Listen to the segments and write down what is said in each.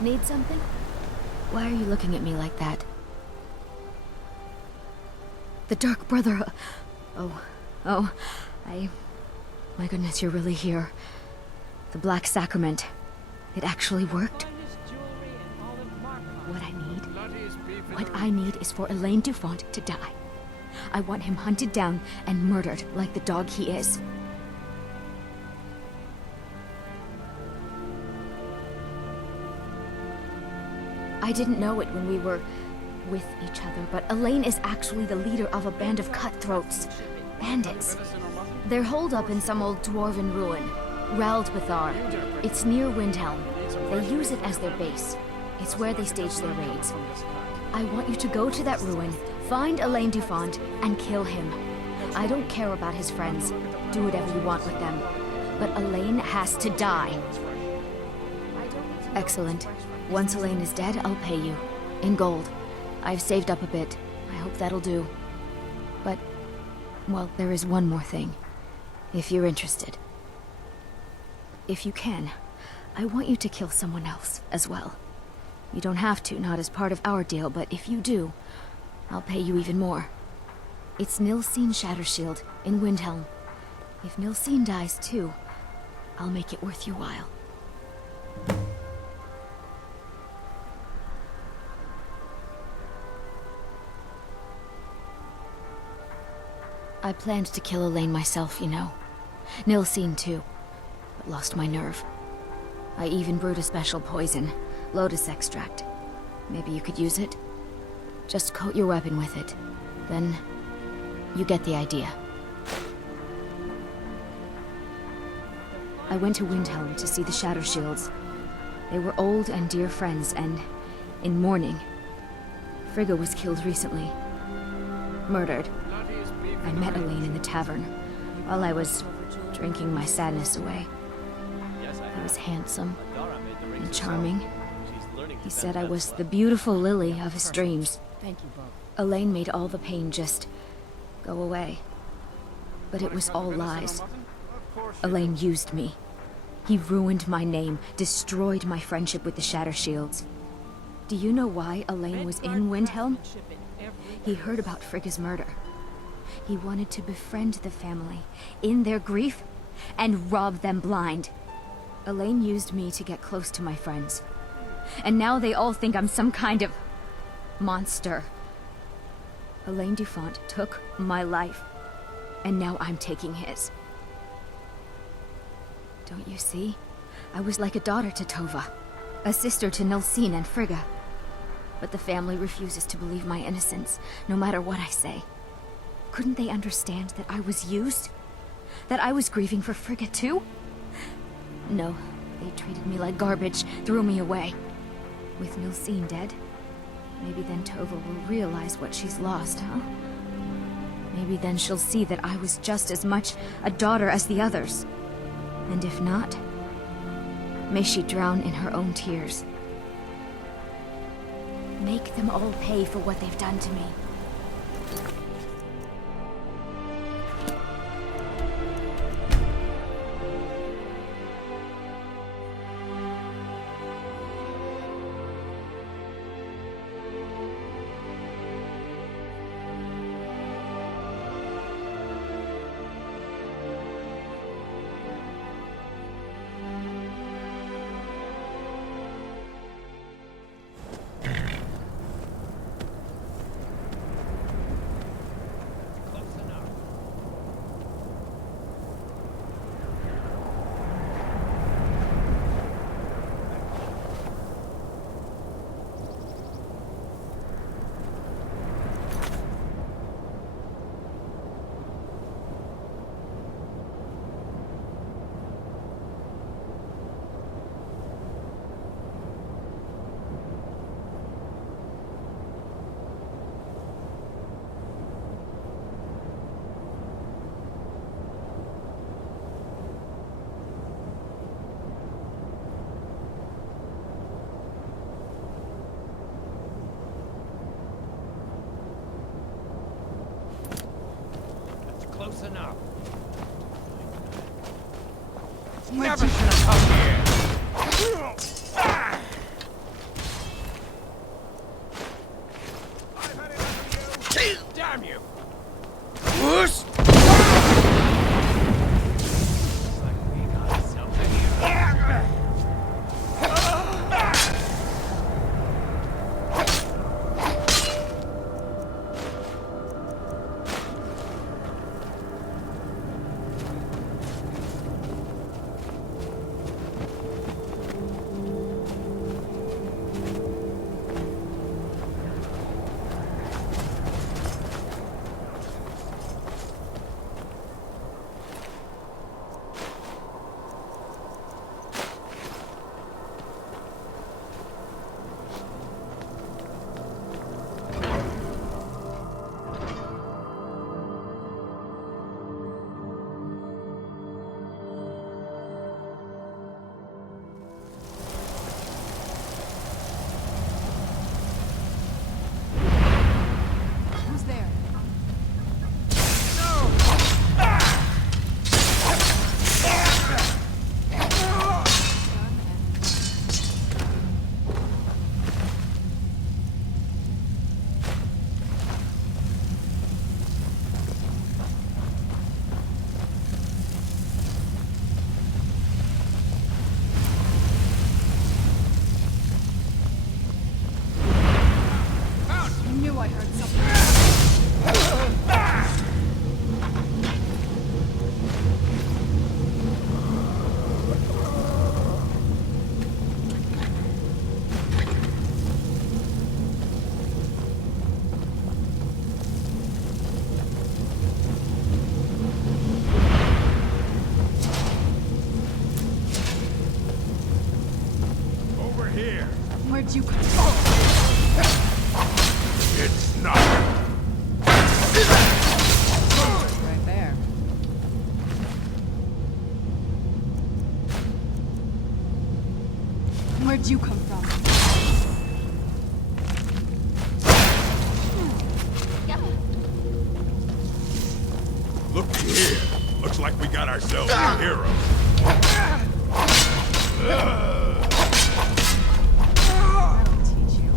Need something? Why are you looking at me like that? The Dark Brother... Oh, My goodness, you're really here. The Black Sacrament. It actually worked. What I need is for Elaine Dufont to die. I want him hunted down and murdered like the dog he is. I didn't know it when we were with each other, but Elaine is actually the leader of a band of cutthroats. Bandits. They're holed up in some old dwarven ruin, Raldbathar. It's near Windhelm. They use it as their base. It's where they stage their raids. I want you to go to that ruin, find Elaine Dufont, and kill him. I don't care about his friends. Do whatever you want with them. But Elaine has to die. Excellent. Once Elaine is dead, I'll pay you. In gold. I've saved up a bit. I hope that'll do. But, well, there is one more thing. If you're interested. If you can, I want you to kill someone else as well. You don't have to, not as part of our deal, but if you do, I'll pay you even more. It's Nilsine Shattershield in Windhelm. If Nilsine dies too, I'll make it worth your while. I planned to kill Elaine myself, you know. Nilsine too, but lost my nerve. I even brewed a special poison, lotus extract. Maybe you could use it? Just coat your weapon with it. Then, you get the idea. I went to Windhelm to see the Shattershields. They were old and dear friends, and in mourning. Frigga was killed recently. Murdered. I met Elaine in the tavern, while I was drinking my sadness away. He was handsome and charming. He said I was the beautiful lily of his dreams. Thank you, Bob. Elaine made all the pain just go away. But it was all lies. Elaine used me. He ruined my name, destroyed my friendship with the Shattershields. Do you know why Elaine was in Windhelm? He heard about Frigga's murder. He wanted to befriend the family, in their grief, and rob them blind. Elaine used me to get close to my friends. And now they all think I'm some kind of monster. Elaine Dufont took my life, and now I'm taking his. Don't you see? I was like a daughter to Tova, a sister to Nilsine and Frigga. But the family refuses to believe my innocence, no matter what I say. Couldn't they understand that I was used? That I was grieving for Frigga too? No, they treated me like garbage, threw me away. With Nilsine dead, maybe then Tova will realize what she's lost, huh? Maybe then she'll see that I was just as much a daughter as the others. And if not, may she drown in her own tears. Make them all pay for what they've done to me. Close enough. Never should have come here. Whoosh! Who's there? I knew I heard something. Over here. Where'd you come from? It's not. Right there. Where'd you come from? Look here. Looks like we got ourselves a hero. I'll teach you.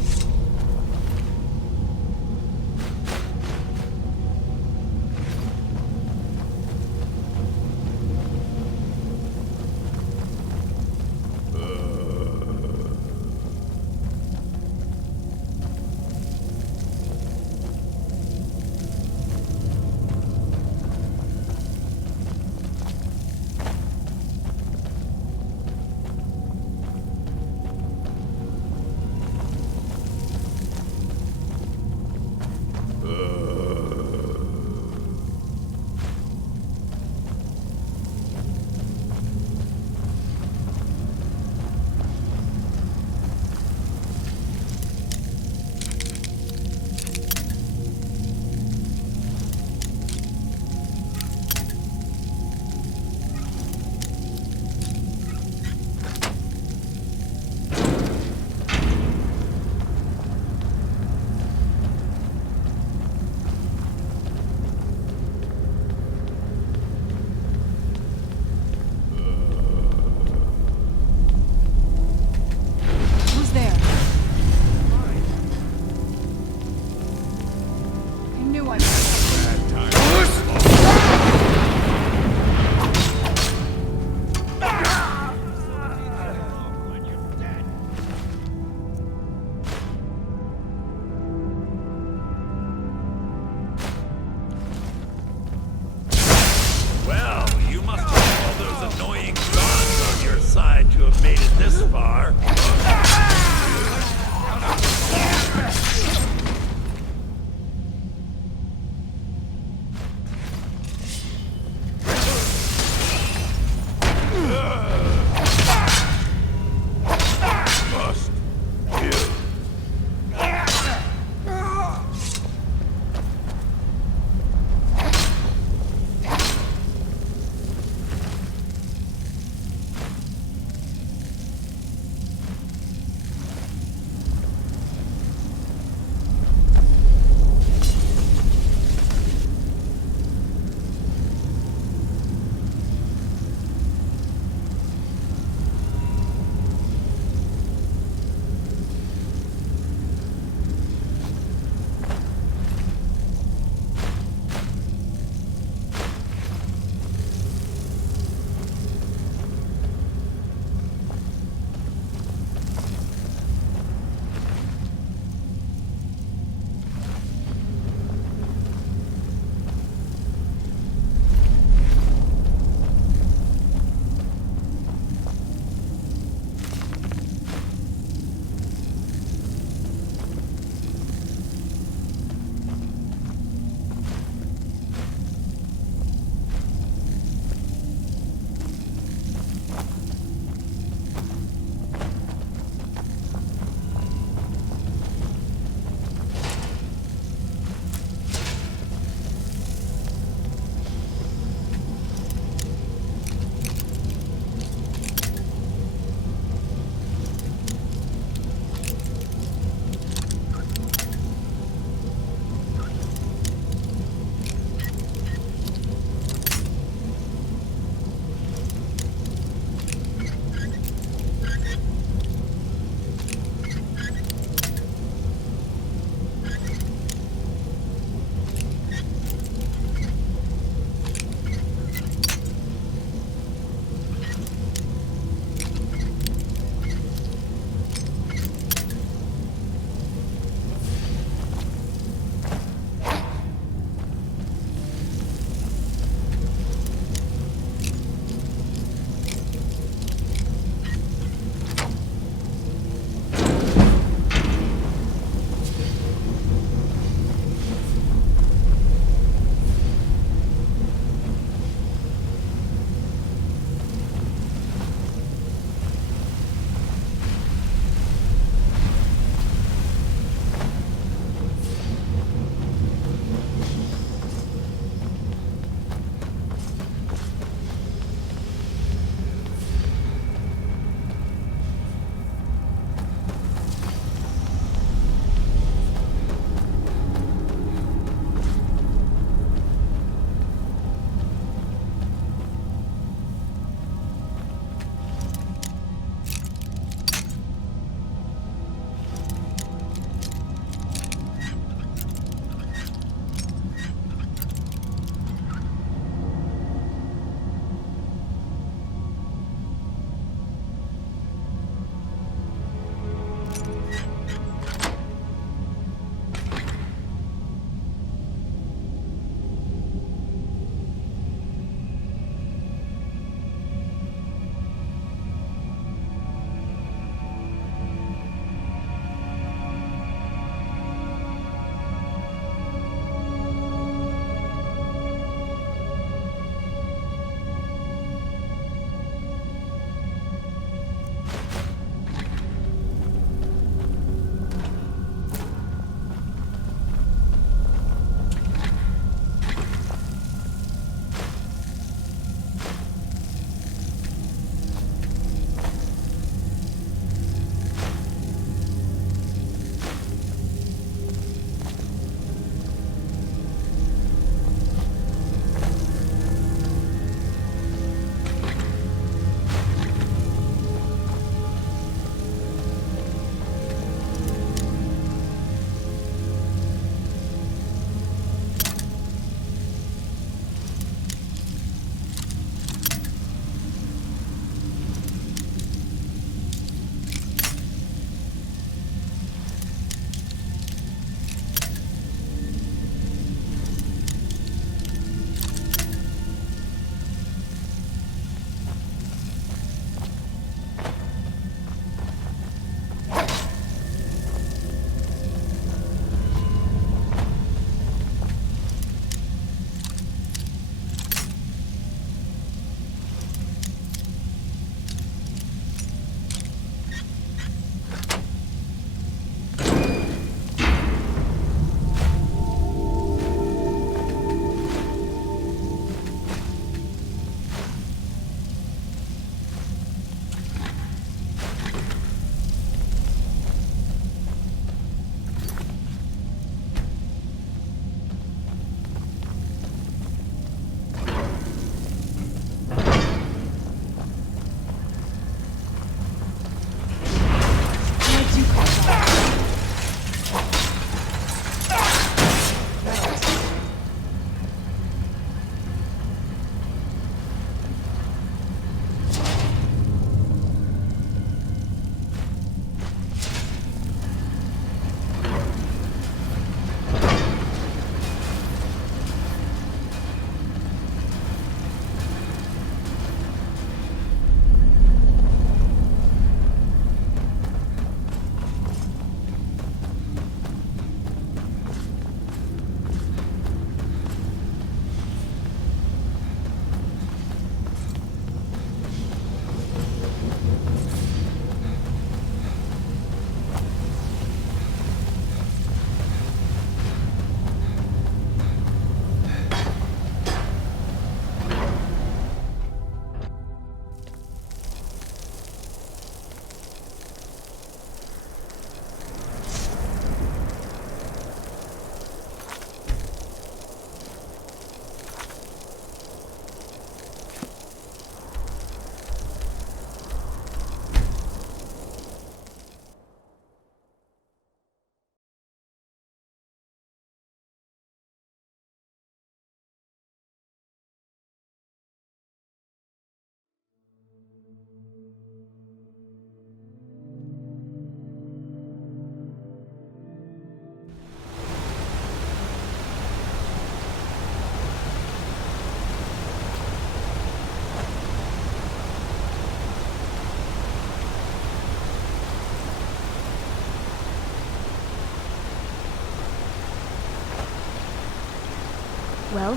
Well,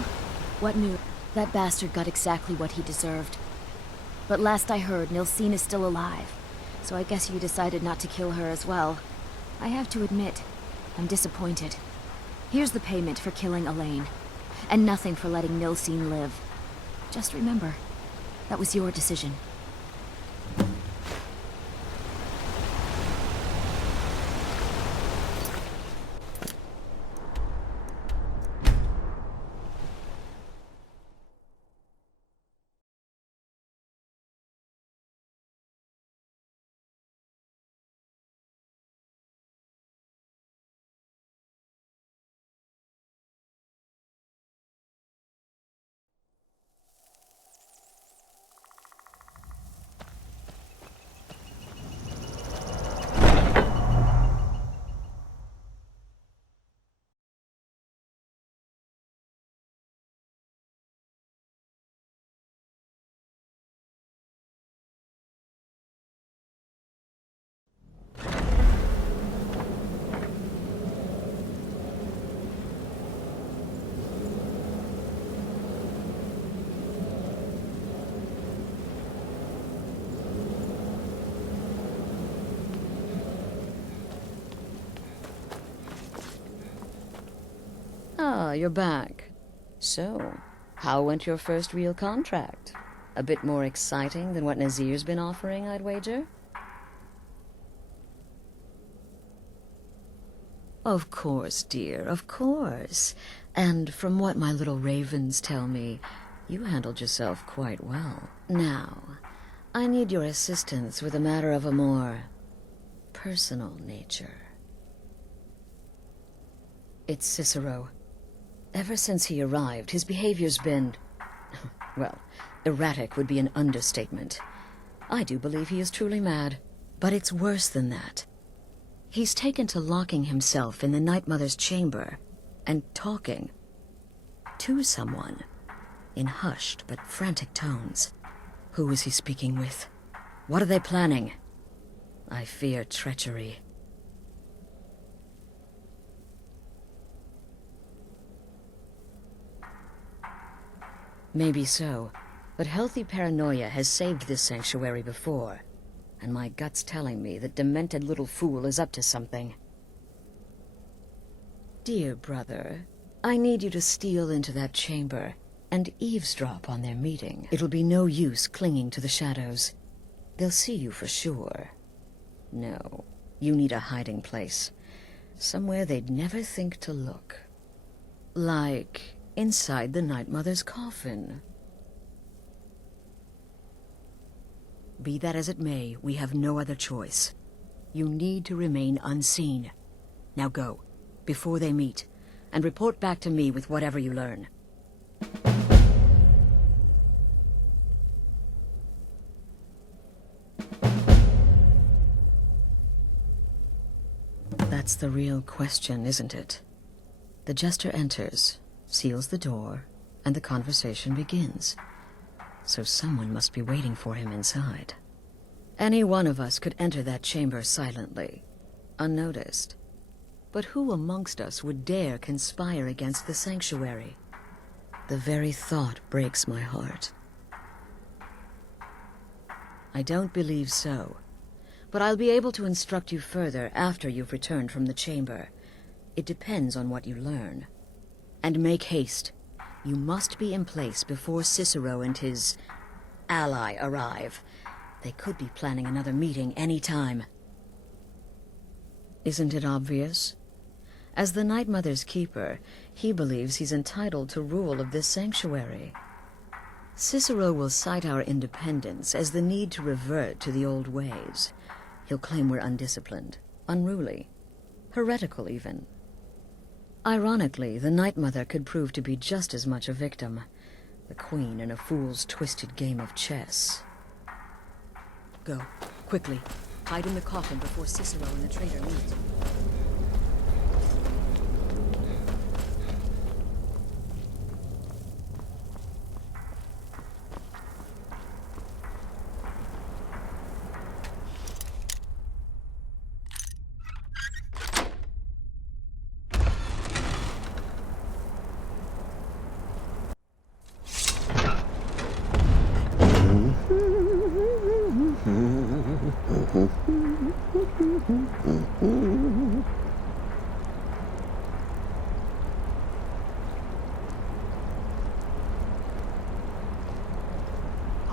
what news? That bastard got exactly what he deserved. But last I heard, Nilsine is still alive. So I guess you decided not to kill her as well. I have to admit, I'm disappointed. Here's the payment for killing Elaine. And nothing for letting Nilsine live. Just remember, that was your decision. Ah, you're back. So, how went your first real contract? A bit more exciting than what Nazir's been offering, I'd wager? Of course, dear, of course. And from what my little ravens tell me, you handled yourself quite well. Now, I need your assistance with a matter of a more personal nature. It's Cicero. Ever since he arrived, his behavior's been... well, erratic would be an understatement. I do believe he is truly mad. But it's worse than that. He's taken to locking himself in the Night Mother's chamber and talking to someone in hushed but frantic tones. Who is he speaking with? What are they planning? I fear treachery. Maybe so, but healthy paranoia has saved this sanctuary before, and my gut's telling me that demented little fool is up to something. Dear brother, I need you to steal into that chamber and eavesdrop on their meeting. It'll be no use clinging to the shadows. They'll see you for sure. No, you need a hiding place. Somewhere they'd never think to look. Like inside the Night Mother's coffin. Be that as it may, we have no other choice. You need to remain unseen. Now go, before they meet, and report back to me with whatever you learn. That's the real question, isn't it? The jester enters, seals the door, and the conversation begins. So someone must be waiting for him inside. Any one of us could enter that chamber silently, unnoticed. But who amongst us would dare conspire against the sanctuary? The very thought breaks my heart. I don't believe so, but I'll be able to instruct you further after you've returned from the chamber. It depends on what you learn. And make haste. You must be in place before Cicero and his ally arrive. They could be planning another meeting any time. Isn't it obvious? As the Night Mother's keeper, he believes he's entitled to rule of this sanctuary. Cicero will cite our independence as the need to revert to the old ways. He'll claim we're undisciplined, unruly, heretical even. Ironically, the Night Mother could prove to be just as much a victim, the queen in a fool's twisted game of chess. Go, quickly. Hide in the coffin before Cicero and the traitor meet.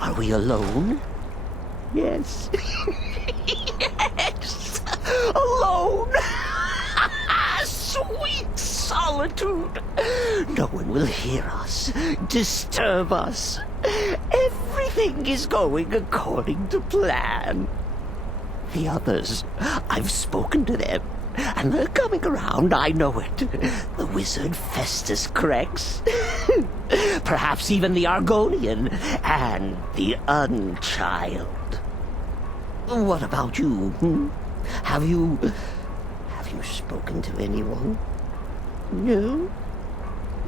Are we alone? Yes. Yes! Alone! Sweet solitude! No one will hear us, disturb us. Everything is going according to plan. The others, I've spoken to them, and they're coming around, I know it. The wizard Festus Crex, perhaps even the Argonian, and the Unchild. What about you? Have you spoken to anyone? No?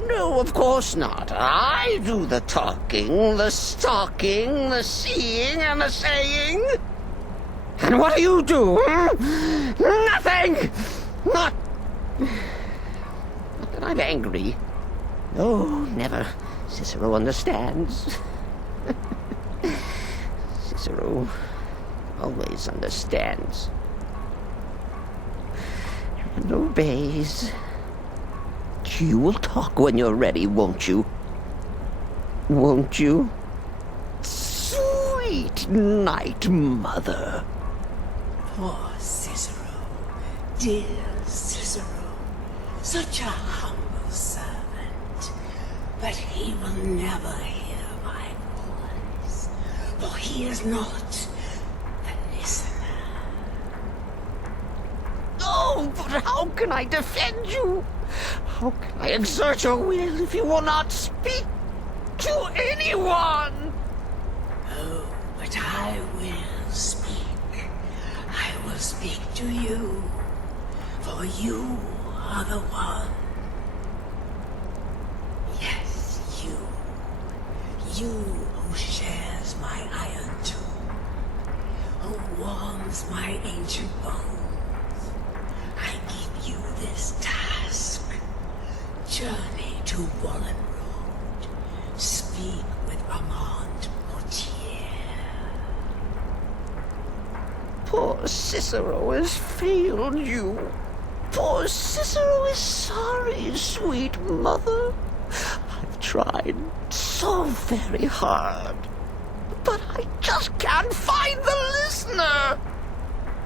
No, of course not. I do the talking, the stalking, the seeing, and the saying. And what do you do? Nothing! Not that I'm angry. No, never. Cicero understands. Cicero always understands. And obeys. You will talk when you're ready, won't you? Won't you? Sweet night, Mother. Poor Cicero, dear Cicero, such a humble servant, but he will never hear my voice, for he is not a listener. Oh, but how can I defend you? How can I exert your will if you will not speak to anyone? Oh, but I will speak. I will speak to you, for you are the one. Yes, you. You who shares my iron tomb, who warms my ancient bones. I give you this task. Journey to Wallen Road. Speak with Armand Mortier. Poor Cicero has failed you. Poor Cicero is sorry, sweet mother. I've tried so very hard, but I just can't find the listener.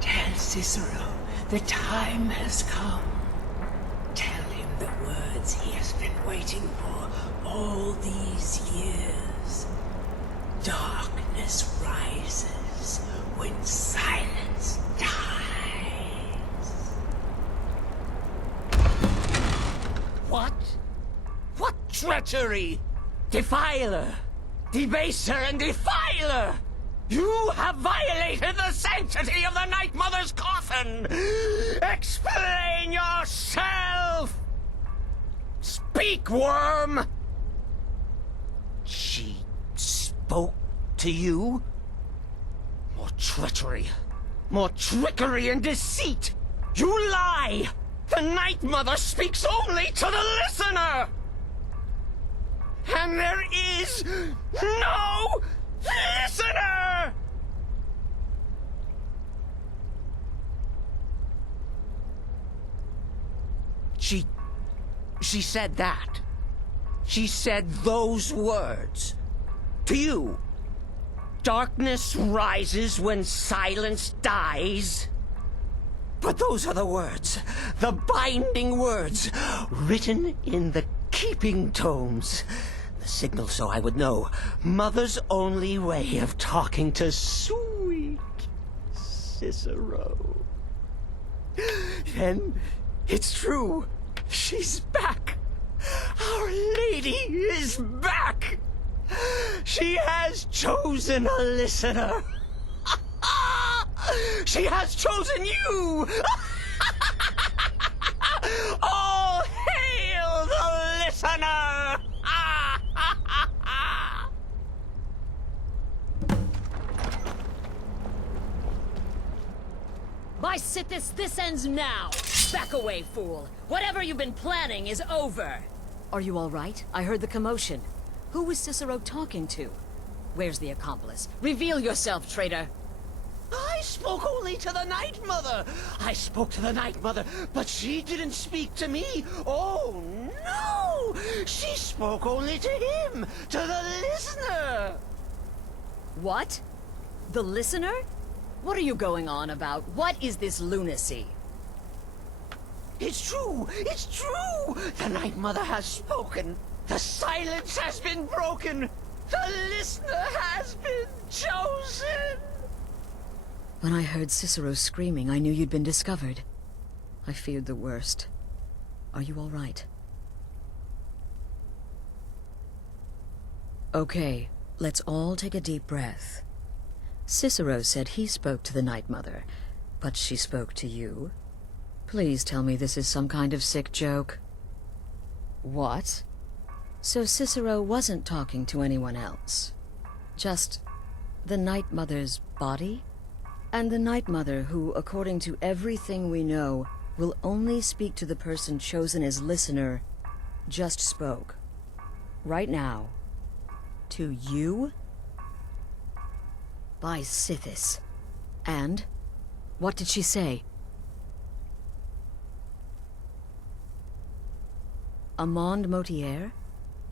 Tell Cicero the time has come. Tell him the words he has been waiting for all these years. Darkness rises when silence dies. What? What treachery? Defiler! Debaser and defiler! You have violated the sanctity of the Night Mother's coffin! Explain yourself! Speak, worm! She spoke to you? More treachery, more trickery and deceit! You lie! The Night Mother speaks only to the listener! And there is no listener! She said that. She said those words. To you. Darkness rises when silence dies. But those are the words, the binding words, written in the keeping tomes. The signal so I would know. Mother's only way of talking to sweet Cicero. Then it's true. She's back. Our Lady is back. She has chosen a listener. She has chosen you. All hail the listener. By Sithis, this ends now! Back away, fool! Whatever you've been planning is over! Are you all right? I heard the commotion. Who was Cicero talking to? Where's the accomplice? Reveal yourself, traitor! I spoke only to the Night Mother. I spoke to the Night Mother, but she didn't speak to me. Oh, no! She spoke only to him, to the listener. What? The listener? What are you going on about? What is this lunacy? It's true! It's true! The Night Mother has spoken! The silence has been broken! The listener has been chosen! When I heard Cicero screaming, I knew you'd been discovered. I feared the worst. Are you all right? Okay, let's all take a deep breath. Cicero said he spoke to the Night Mother, but she spoke to you. Please tell me this is some kind of sick joke. What? So Cicero wasn't talking to anyone else? Just the Night Mother's body? And the Night Mother, who, according to everything we know, will only speak to the person chosen as listener, just spoke. Right now. To you? By Sithis. And? What did she say? Amand Motier?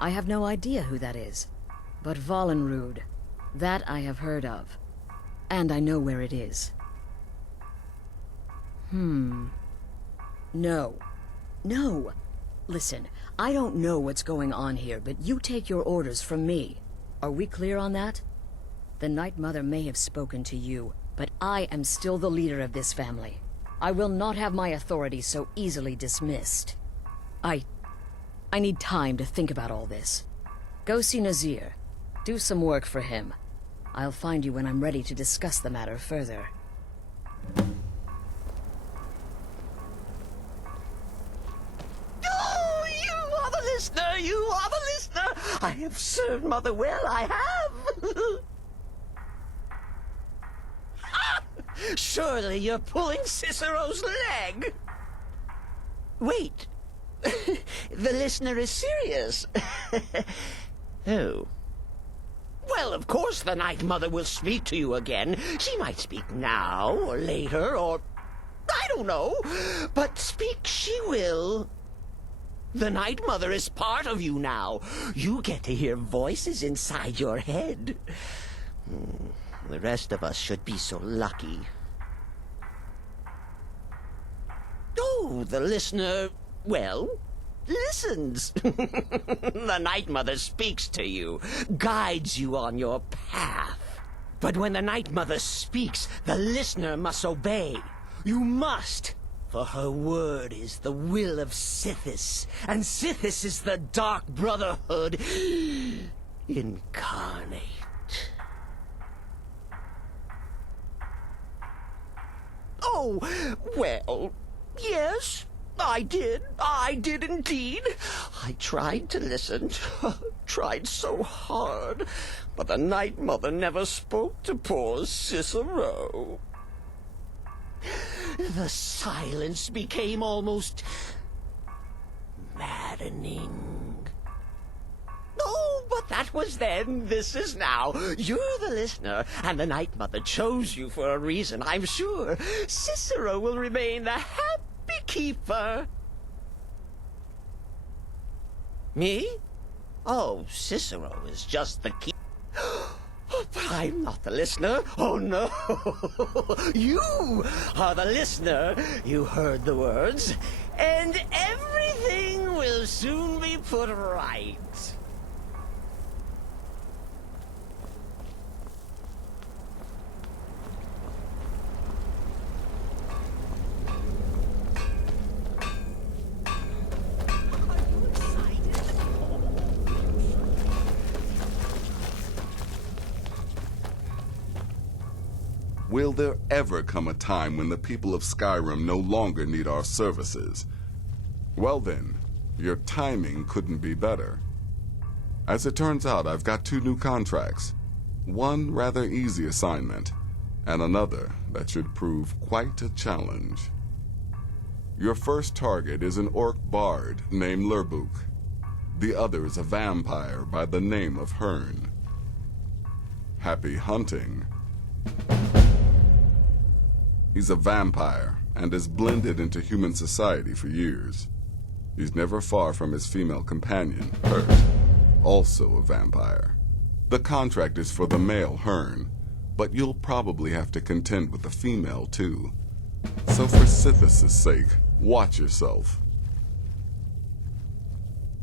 I have no idea who that is. But Valenrud, that I have heard of. And I know where it is. No. No! Listen, I don't know what's going on here, but you take your orders from me. Are we clear on that? The Night Mother may have spoken to you, but I am still the leader of this family. I will not have my authority so easily dismissed. I need time to think about all this. Go see Nazir. Do some work for him. I'll find you when I'm ready to discuss the matter further. Oh, you are the listener! You are the listener! I have served Mother well, I have! Ah! Surely you're pulling Cicero's leg! Wait. The listener is serious. Oh. Well, of course the Night Mother will speak to you again. She might speak now, or later, or... I don't know. But speak she will. The Night Mother is part of you now. You get to hear voices inside your head. The rest of us should be so lucky. Oh, the listener, well, listens. The Night Mother speaks to you, guides you on your path. But when the Night Mother speaks, the listener must obey. You must. For her word is the will of Sithis, and Sithis is the Dark Brotherhood incarnate. Oh, well, yes, I did. I did indeed. I tried to listen, tried so hard, but the Night Mother never spoke to poor Cicero. The silence became almost maddening. Oh, but that was then. This is now. You're the listener, and the Night Mother chose you for a reason, I'm sure. Cicero will remain the happy keeper. Me? Oh, Cicero is just the keeper. But I'm not the listener. Oh, no. You are the listener. You heard the words. And everything will soon be put right. Will there ever come a time when the people of Skyrim no longer need our services? Well then, your timing couldn't be better. As it turns out, I've got 2 new contracts. One rather easy assignment, and another that should prove quite a challenge. Your first target is an orc bard named Lurbuk. The other is a vampire by the name of Hearn. Happy hunting. He's a vampire and has blended into human society for years. He's never far from his female companion, Hurt, also a vampire. The contract is for the male Hearn, but you'll probably have to contend with the female too. So for Sithis' sake, watch yourself.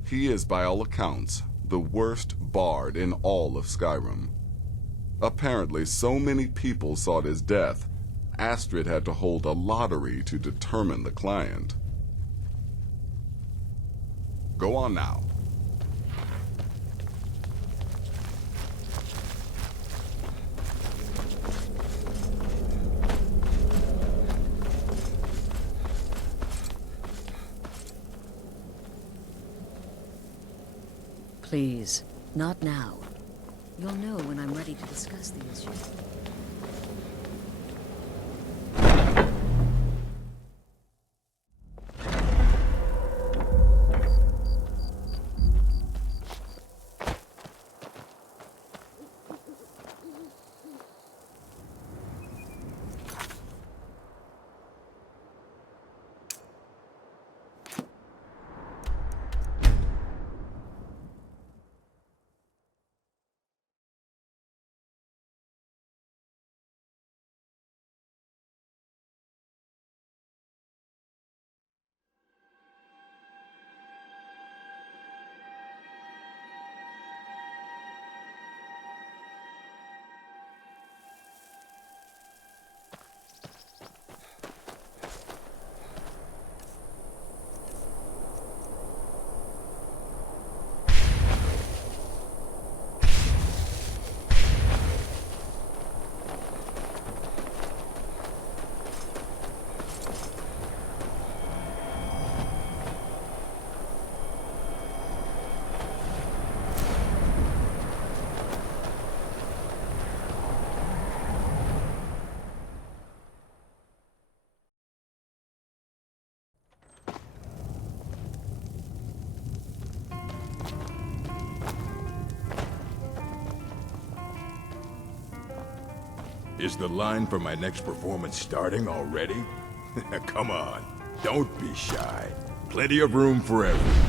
He is, by all accounts, the worst bard in all of Skyrim. Apparently, so many people sought his death, Astrid had to hold a lottery to determine the client. Go on now. Please, not now. You'll know when I'm ready to discuss the issue. Is the line for my next performance starting already? Come on, don't be shy. Plenty of room for everyone.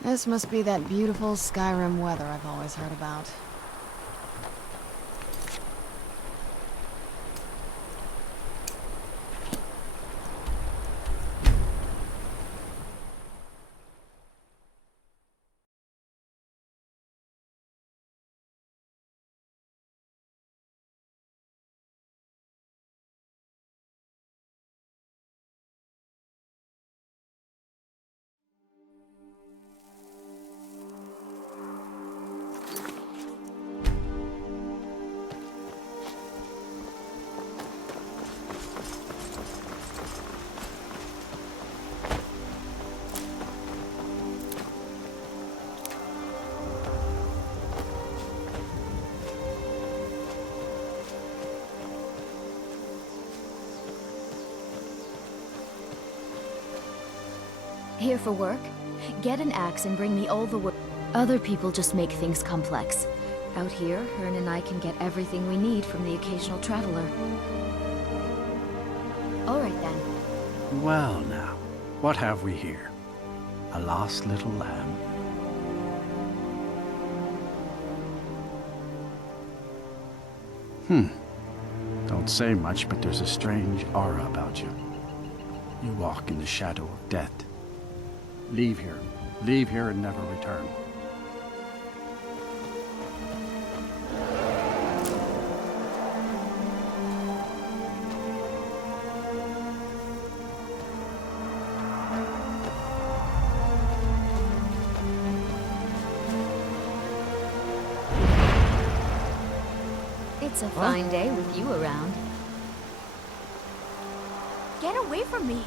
This must be that beautiful Skyrim weather I've always heard about. Here for work? Get an axe and bring me all the wood. Other people just make things complex. Out here, Hearn and I can get everything we need from the occasional traveler. All right then. Well now, what have we here? A lost little lamb? Don't say much, but there's a strange aura about you. You walk in the shadow of death. Leave here and never return. It's a fine day with you around. Get away from me!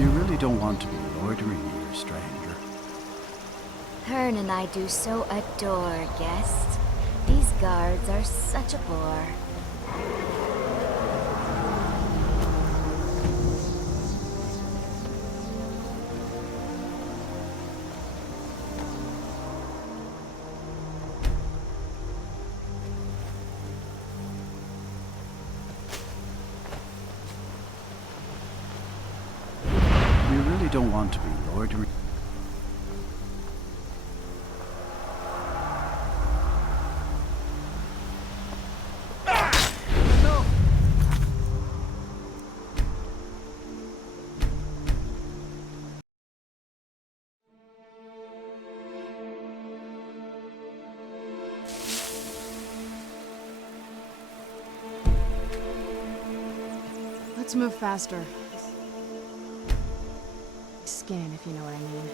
You really don't want to be loitering here, stranger. Hearn and I do so adore guests. These guards are such a bore. You really don't want to be loitering. Let's move faster. Skin, if you know what I mean.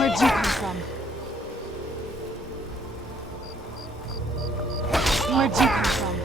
Where'd you come from? Where'd you come from?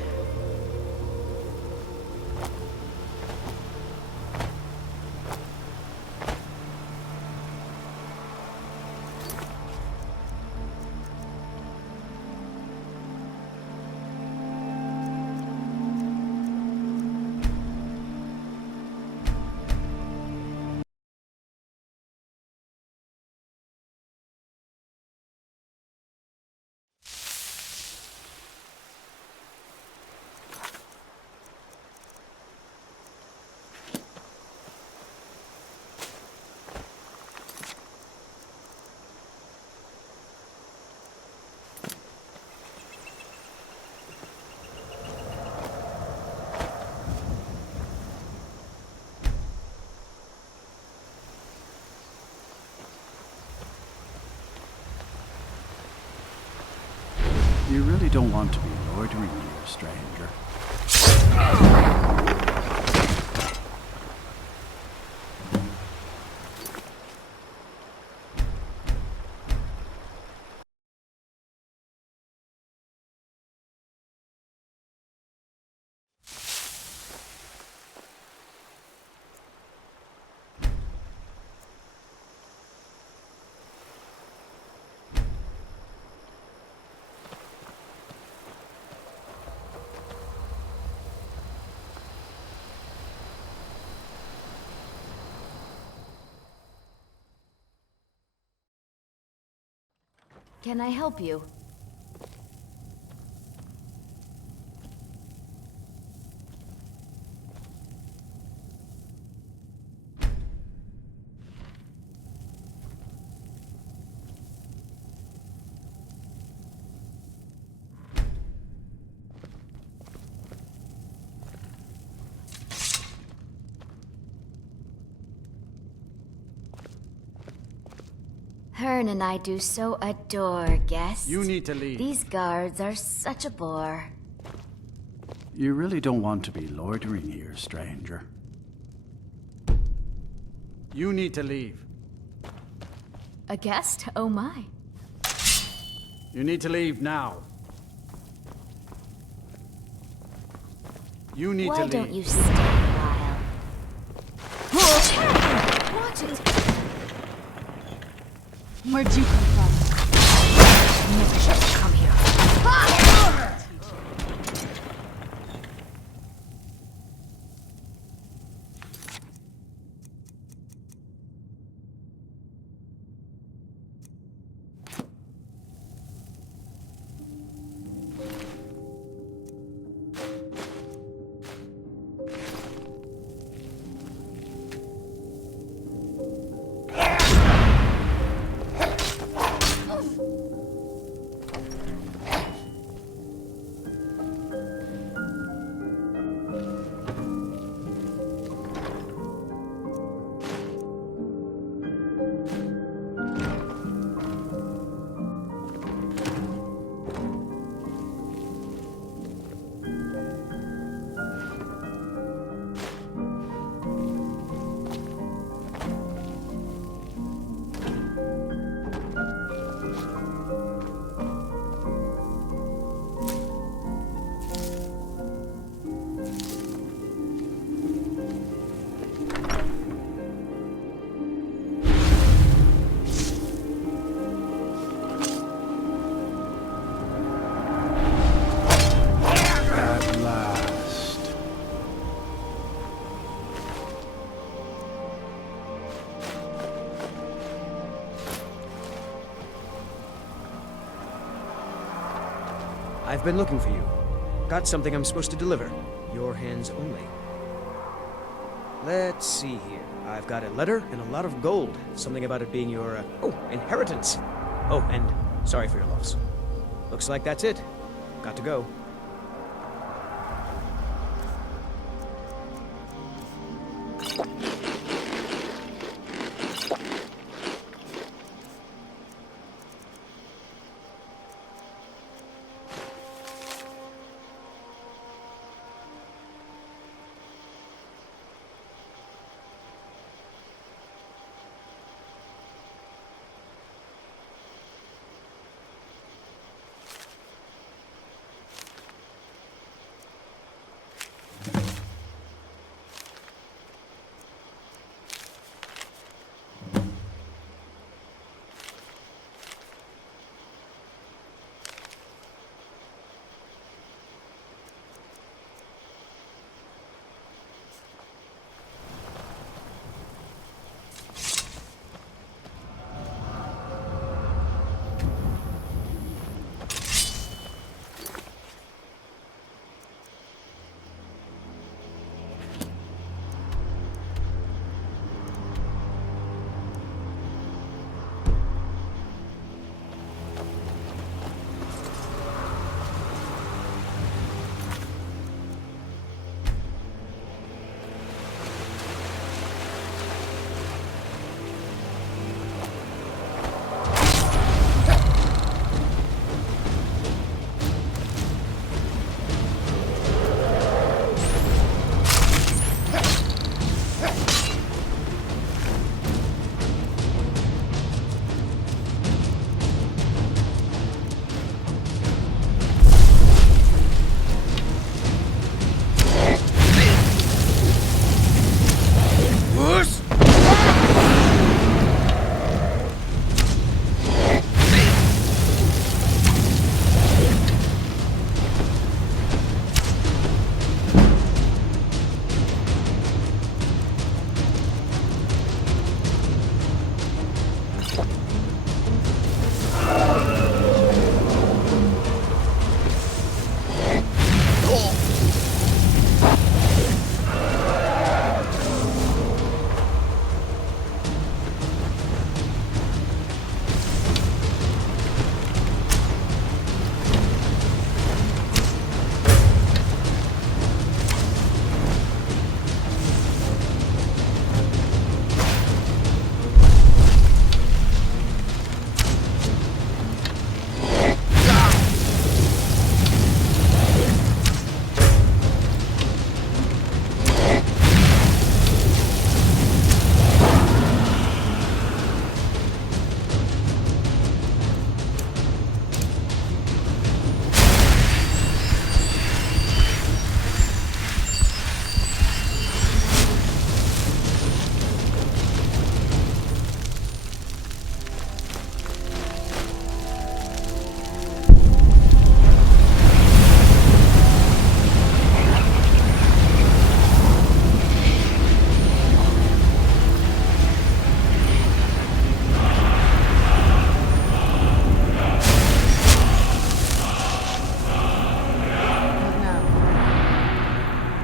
You really don't want to be loitering here, stranger. Can I help you? Hearn and I do so adore guests. You need to leave. These guards are such a bore. You really don't want to be loitering here, stranger. You need to leave. A guest? Oh my. You need to leave now. You need to Why leave. don't you stay a while? Watch it! Where'd you come from? Never should have come here. I've been looking for you. Got something I'm supposed to deliver. Your hands only. Let's see here. I've got a letter and a lot of gold. Something about it being your, inheritance. Oh, and sorry for your loss. Looks like that's it. Got to go.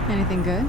Anything good?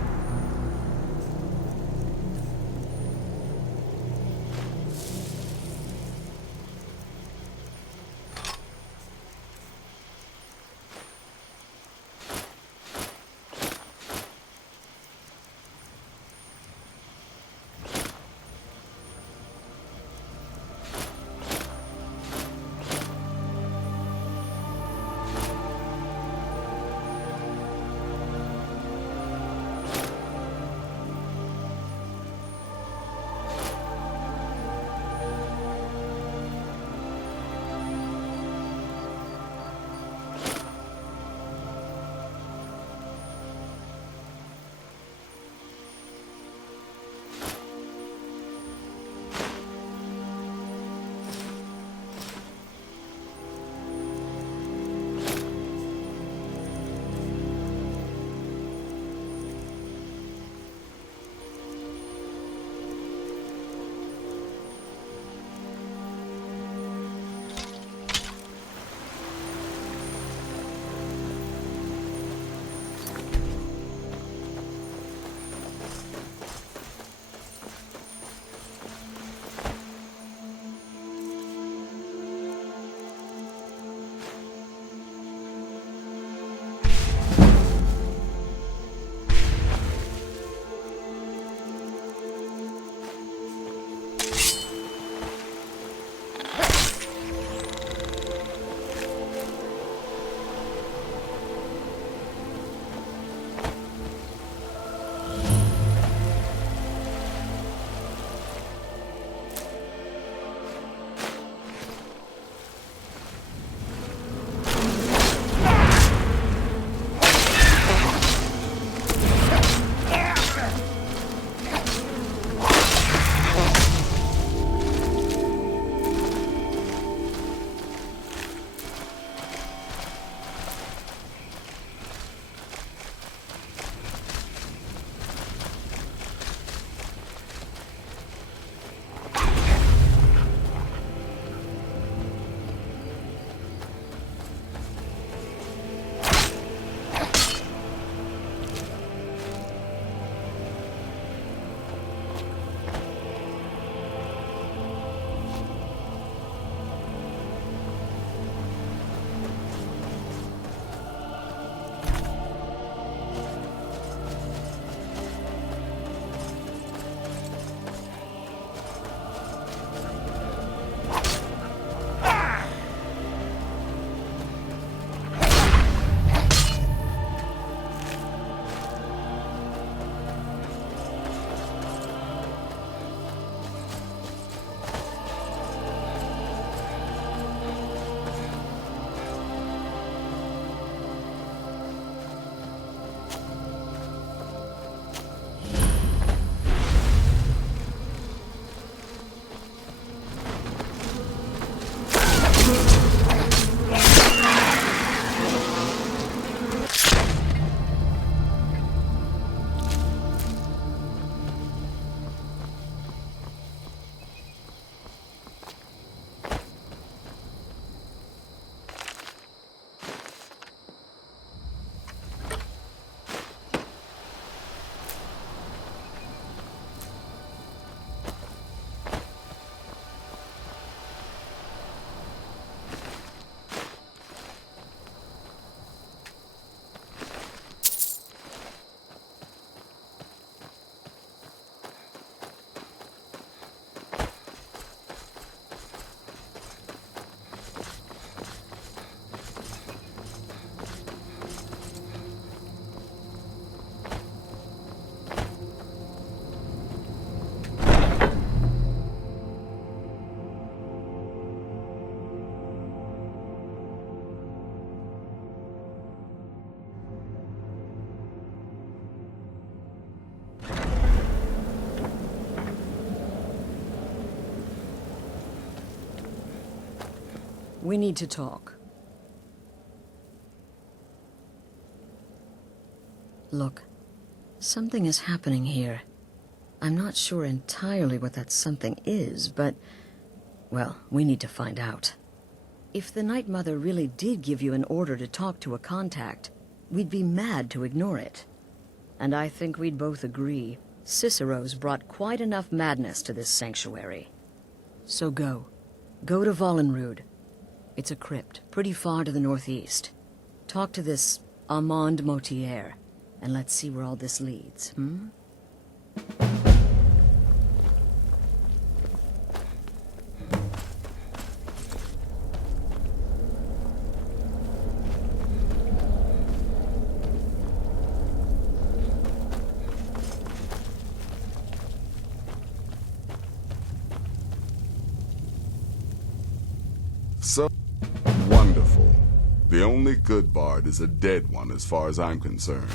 We need to talk. Look, something is happening here. I'm not sure entirely what that something is, but, well, we need to find out. If the Night Mother really did give you an order to talk to a contact, we'd be mad to ignore it. And I think we'd both agree, Cicero's brought quite enough madness to this sanctuary. So go. Go to Vollenrud. It's a crypt, pretty far to the northeast. Talk to this Armand Motier, and let's see where all this leads, hmm? So wonderful. The only good bard is a dead one as far as I'm concerned.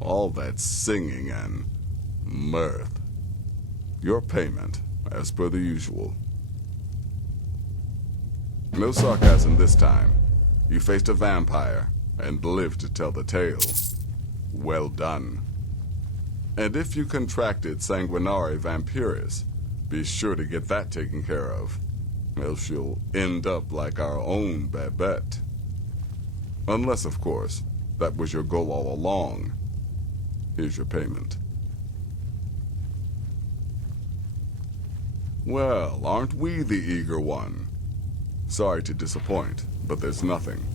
All that singing and mirth. Your payment, as per the usual. No sarcasm this time. You faced a vampire and lived to tell the tale. Well done. And if you contracted sanguinare vampiris, be sure to get that taken care of. Else you'll end up like our own Babette. Unless, of course, that was your goal all along. Here's your payment. Well, aren't we the eager one? Sorry to disappoint, but there's nothing.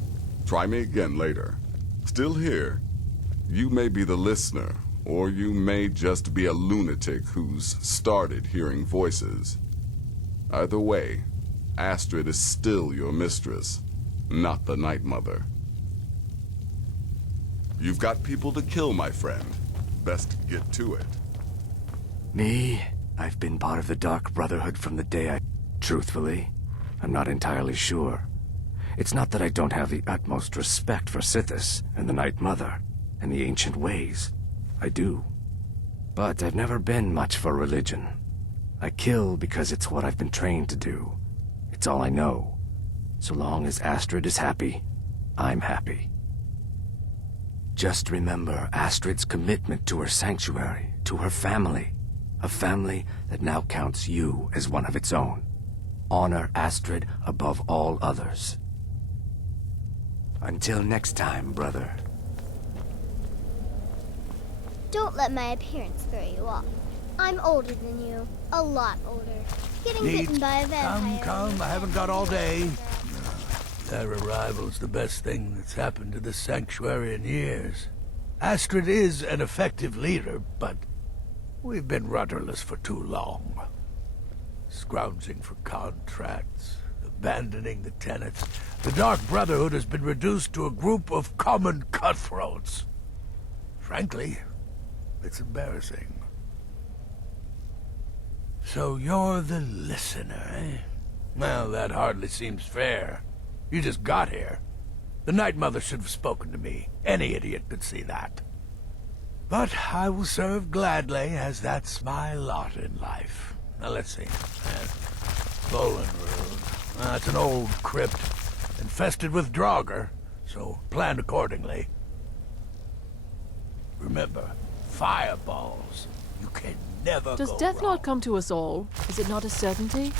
Try me again later. Still here, you may be the listener, or you may just be a lunatic who's started hearing voices. Either way, Astrid is still your mistress, not the Night Mother. You've got people to kill, my friend. Best get to it. Me? I've been part of the Dark Brotherhood from the day I... Truthfully, I'm not entirely sure. It's not that I don't have the utmost respect for Sithis and the Night Mother and the ancient ways. I do. But I've never been much for religion. I kill because it's what I've been trained to do. It's all I know. So long as Astrid is happy, I'm happy. Just remember Astrid's commitment to her sanctuary, to her family. A family that now counts you as one of its own. Honor Astrid above all others. Until next time, brother. Don't let my appearance throw you off. I'm older than you. A lot older. Getting bitten by a vampire. Come, I haven't got all day. Their arrival's the best thing that's happened to this sanctuary in years. Astrid is an effective leader, but we've been rudderless for too long. Scrounging for contracts, abandoning the tenets. The Dark Brotherhood has been reduced to a group of common cutthroats. Frankly, it's embarrassing. So you're the listener, eh? Well, that hardly seems fair. You just got here. The Night Mother should have spoken to me. Any idiot could see that. But I will serve gladly, as that's my lot in life. Now let's see. Vollenrud. That's an old crypt, infested with Draugr, so plan accordingly. Remember, fireballs. You can never Does go death wrong. not come to us all? Is it not a certainty?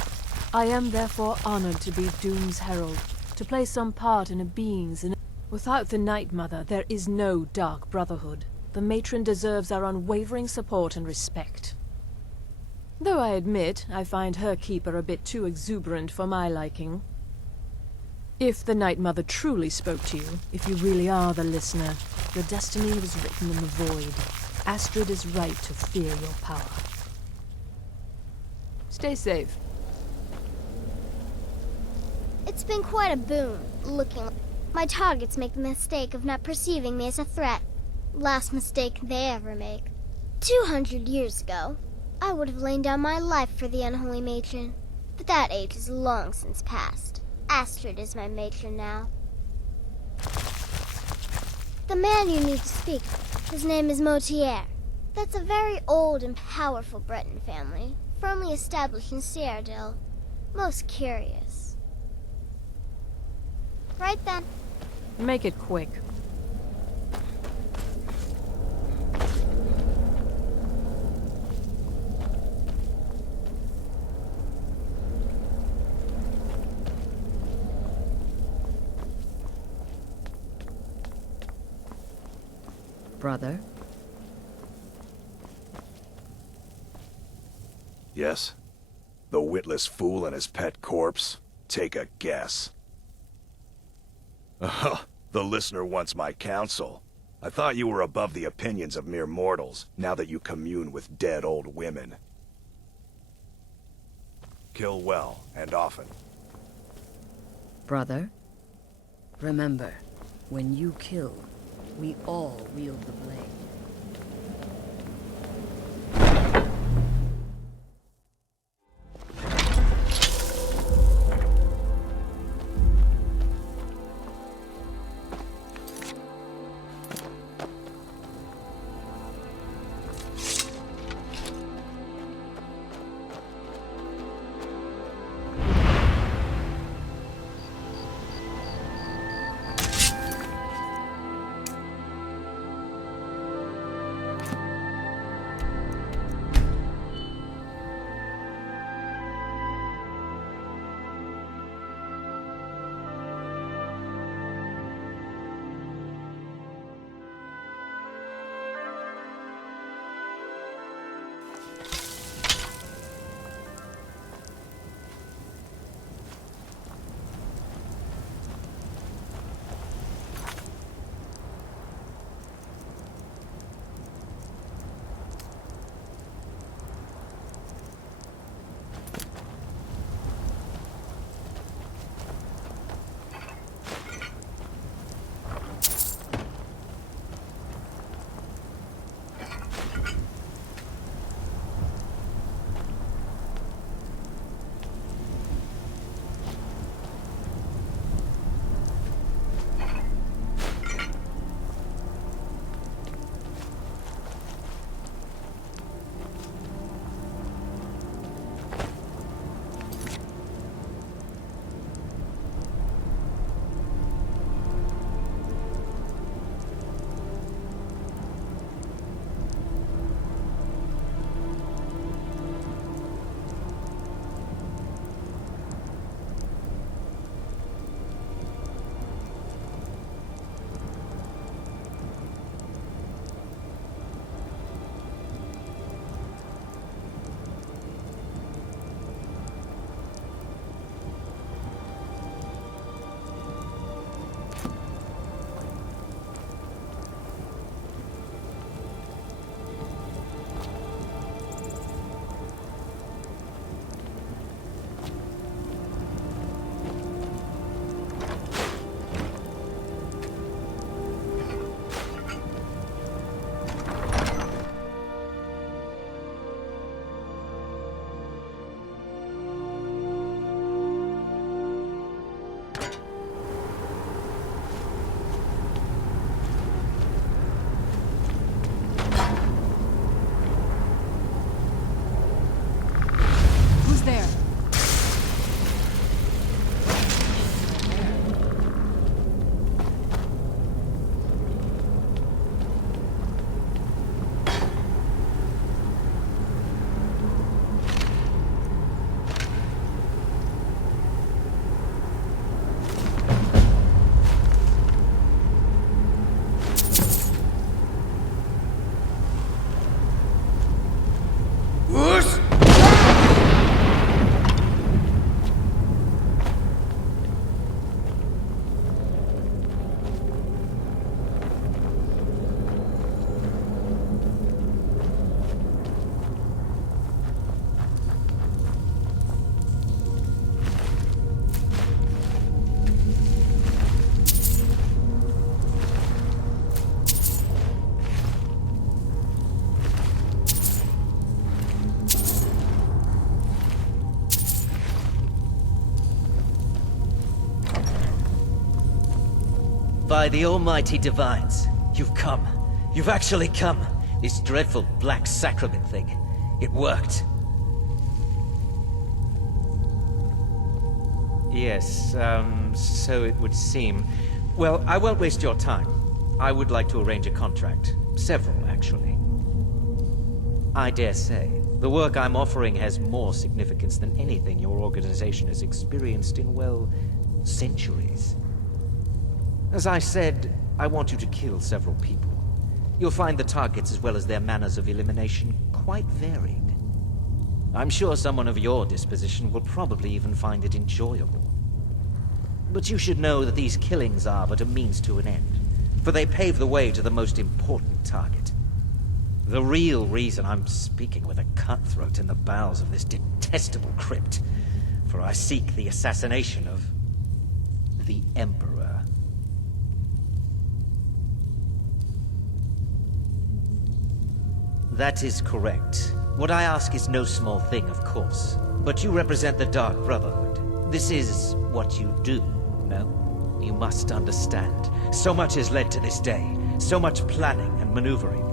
I am therefore honored to be Doom's herald, to play some part in a being's... Without the Night Mother, there is no Dark Brotherhood. The matron deserves our unwavering support and respect. Though I admit, I find her keeper a bit too exuberant for my liking. If the Night Mother truly spoke to you, if you really are the listener, your destiny was written in the void. Astrid is right to fear your power. Stay safe. It's been quite a boon, looking. My targets make the mistake of not perceiving me as a threat. Last mistake they ever make. 200 years ago, I would have lain down my life for the unholy matron. But that age is long since past. Astrid is my matron now. The man you need to speak to, his name is Motier. That's a very old and powerful Breton family, firmly established in Cyrodiil. Most curious. Right then. Make it quick. Brother? Yes? The witless fool and his pet corpse? Take a guess. The listener wants my counsel. I thought you were above the opinions of mere mortals, now that you commune with dead old women. Kill well, and often. Brother? Remember, when you kill, we all wield the blade. By the almighty divines, you've come. You've actually come. This dreadful black sacrament thing. It worked. Yes, so it would seem. Well, I won't waste your time. I would like to arrange a contract. Several, actually. I dare say, the work I'm offering has more significance than anything your organization has experienced in, well, centuries. As I said, I want you to kill several people. You'll find the targets as well as their manners of elimination quite varied. I'm sure someone of your disposition will probably even find it enjoyable. But you should know that these killings are but a means to an end, for they pave the way to the most important target. The real reason I'm speaking with a cutthroat in the bowels of this detestable crypt, for I seek the assassination of the Emperor. That is correct. What I ask is no small thing, of course. But you represent the Dark Brotherhood. This is what you do, no? You must understand. So much has led to this day. So much planning and maneuvering.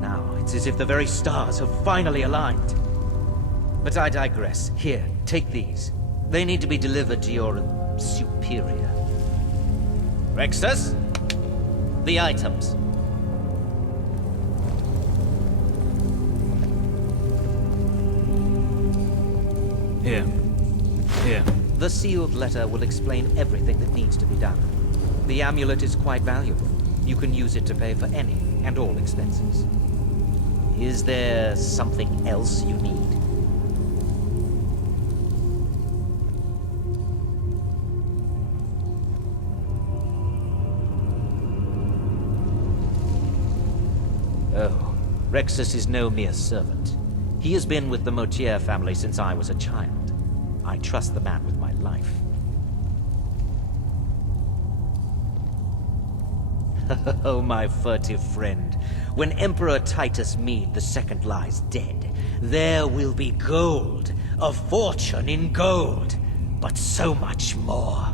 Now, it's as if the very stars have finally aligned. But I digress. Here, take these. They need to be delivered to your superior. Rexus? The items. Here. Here. The sealed letter will explain everything that needs to be done. The amulet is quite valuable. You can use it to pay for any and all expenses. Is there something else you need? Oh, Rexus is no mere servant. He has been with the Motier family since I was a child. I trust the man with my life. Oh, my furtive friend. When Emperor Titus Mede II lies dead, there will be gold, a fortune in gold, but so much more.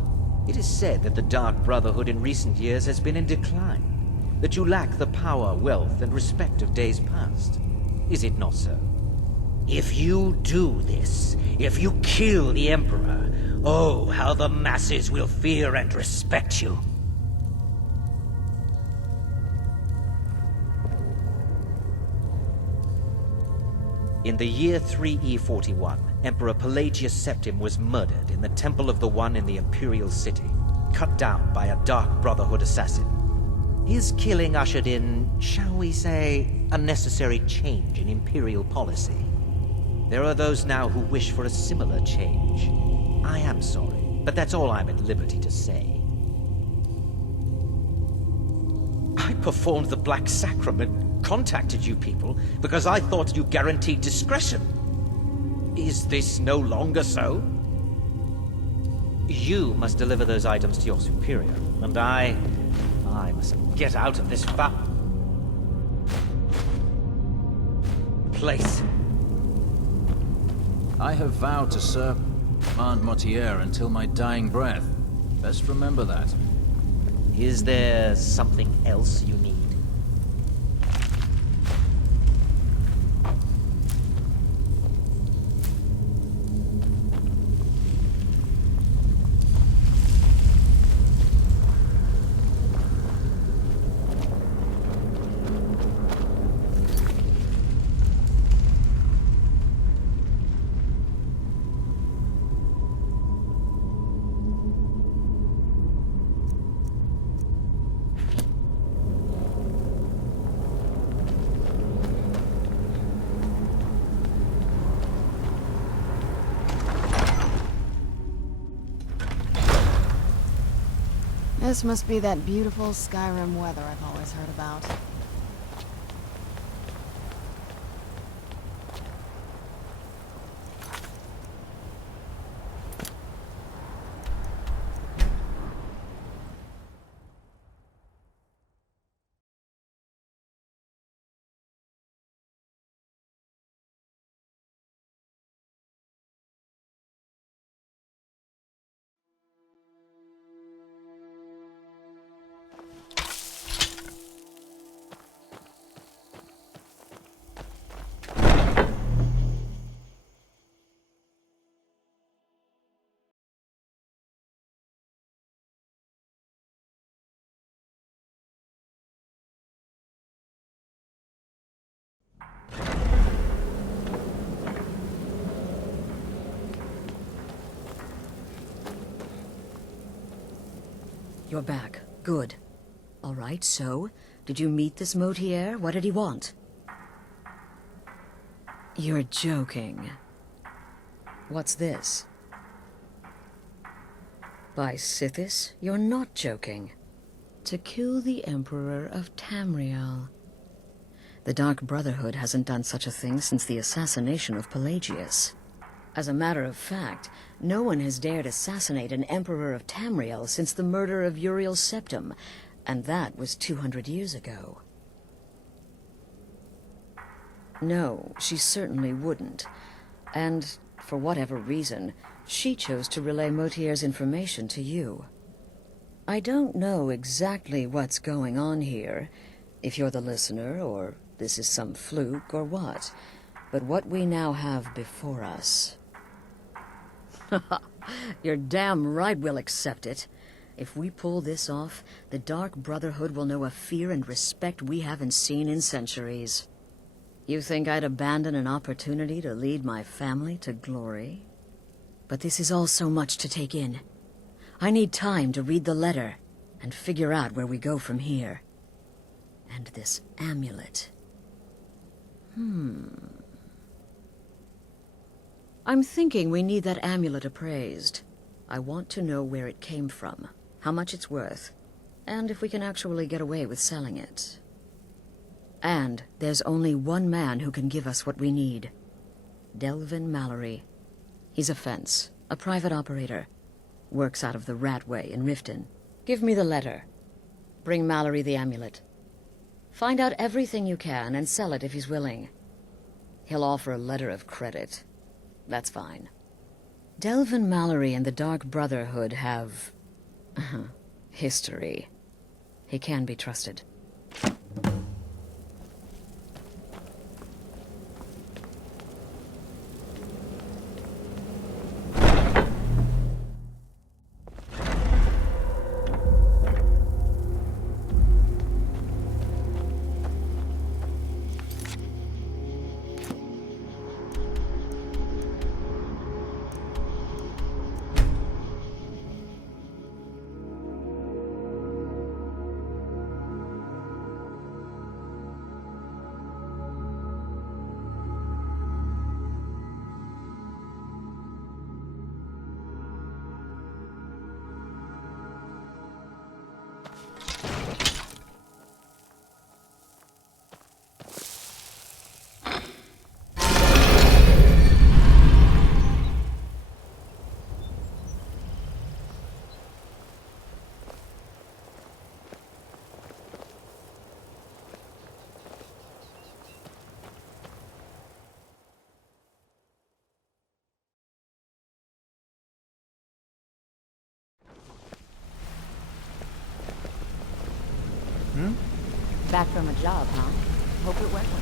It is said that the Dark Brotherhood in recent years has been in decline, that you lack the power, wealth, and respect of days past. Is it not so? If you do this, if you kill the Emperor, oh, how the masses will fear and respect you. In the year 3E41, Emperor Pelagius Septim was murdered in the Temple of the One in the Imperial City, cut down by a Dark Brotherhood assassin. His killing ushered in, shall we say, a necessary change in Imperial policy. There are those now who wish for a similar change. I am sorry, but that's all I'm at liberty to say. I performed the Black Sacrament, contacted you people, because I thought you guaranteed discretion. Is this no longer so? You must deliver those items to your superior, and I must get out of this place. I have vowed to serve Command Motier until my dying breath. Best remember that. Is there something else you need? This must be that beautiful Skyrim weather I've always heard about. You're back. Good. All right, so, did you meet this Motier? What did he want? You're joking. What's this? By Sithis, you're not joking. To kill the Emperor of Tamriel. The Dark Brotherhood hasn't done such a thing since the assassination of Pelagius. As a matter of fact, no one has dared assassinate an Emperor of Tamriel since the murder of Uriel Septim, and that was 200 years ago. No, she certainly wouldn't. And, for whatever reason, she chose to relay Motier's information to you. I don't know exactly what's going on here, if you're the listener, or this is some fluke, or what. But what we now have before us... You're damn right we'll accept it. If we pull this off, the Dark Brotherhood will know a fear and respect we haven't seen in centuries. You think I'd abandon an opportunity to lead my family to glory? But this is all so much to take in. I need time to read the letter and figure out where we go from here. And this amulet. I'm thinking we need that amulet appraised. I want to know where it came from, how much it's worth, and if we can actually get away with selling it. And there's only one man who can give us what we need. Delvin Mallory. He's a fence, a private operator. Works out of the Ratway in Riften. Give me the letter. Bring Mallory the amulet. Find out everything you can and sell it if he's willing. He'll offer a letter of credit. That's fine. Delvin Mallory and the Dark Brotherhood have... history. He can be trusted. Back from a job, huh? Hope it went well.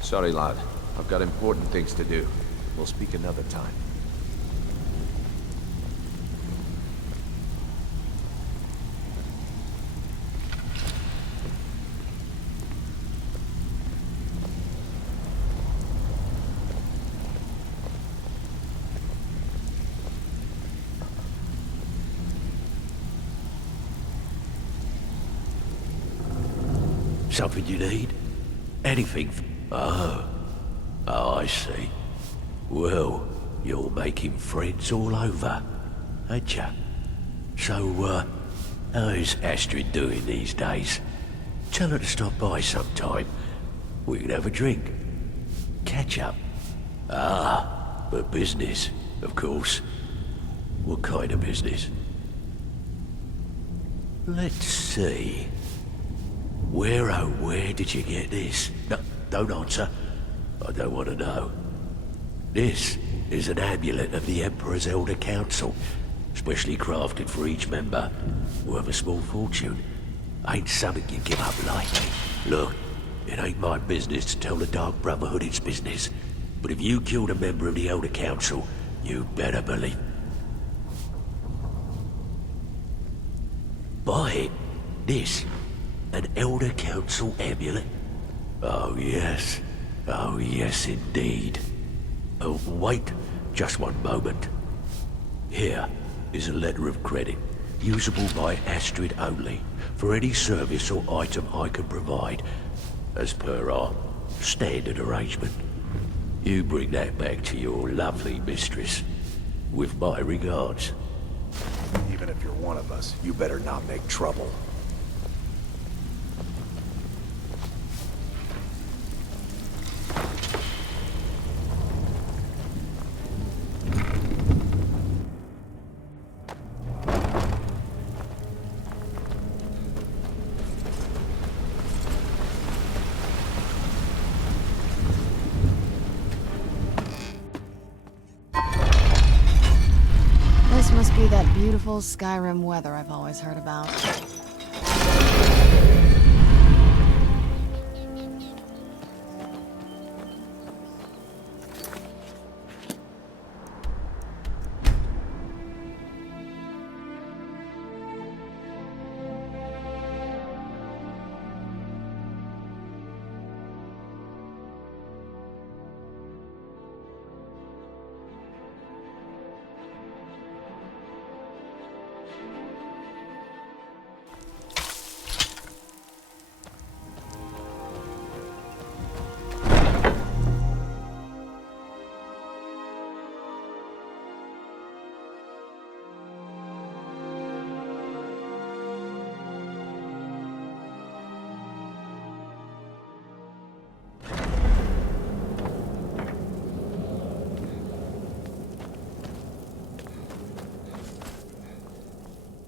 Sorry, lad. I've got important things to do. We'll speak another time. Something you need? Anything? Oh, I see. Well, you're making friends all over, ain't ya? So, how's Astrid doing these days? Tell her to stop by sometime. We can have a drink. Catch up. Ah, but business, of course. What kind of business? Let's see. Where did you get this? No, don't answer. I don't want to know. This is an amulet of the Emperor's Elder Council, specially crafted for each member, worth a small fortune. Ain't something you give up lightly. Look, it ain't my business to tell the Dark Brotherhood its business, but if you killed a member of the Elder Council, you better believe. Buy it. This, an Elder Council amulet? Oh yes. Oh yes indeed. Oh, wait just one moment. Here is a letter of credit, usable by Astrid only, for any service or item I can provide, as per our standard arrangement. You bring that back to your lovely mistress, with my regards. Even if you're one of us, you better not make trouble. This must be that beautiful Skyrim weather I've always heard about.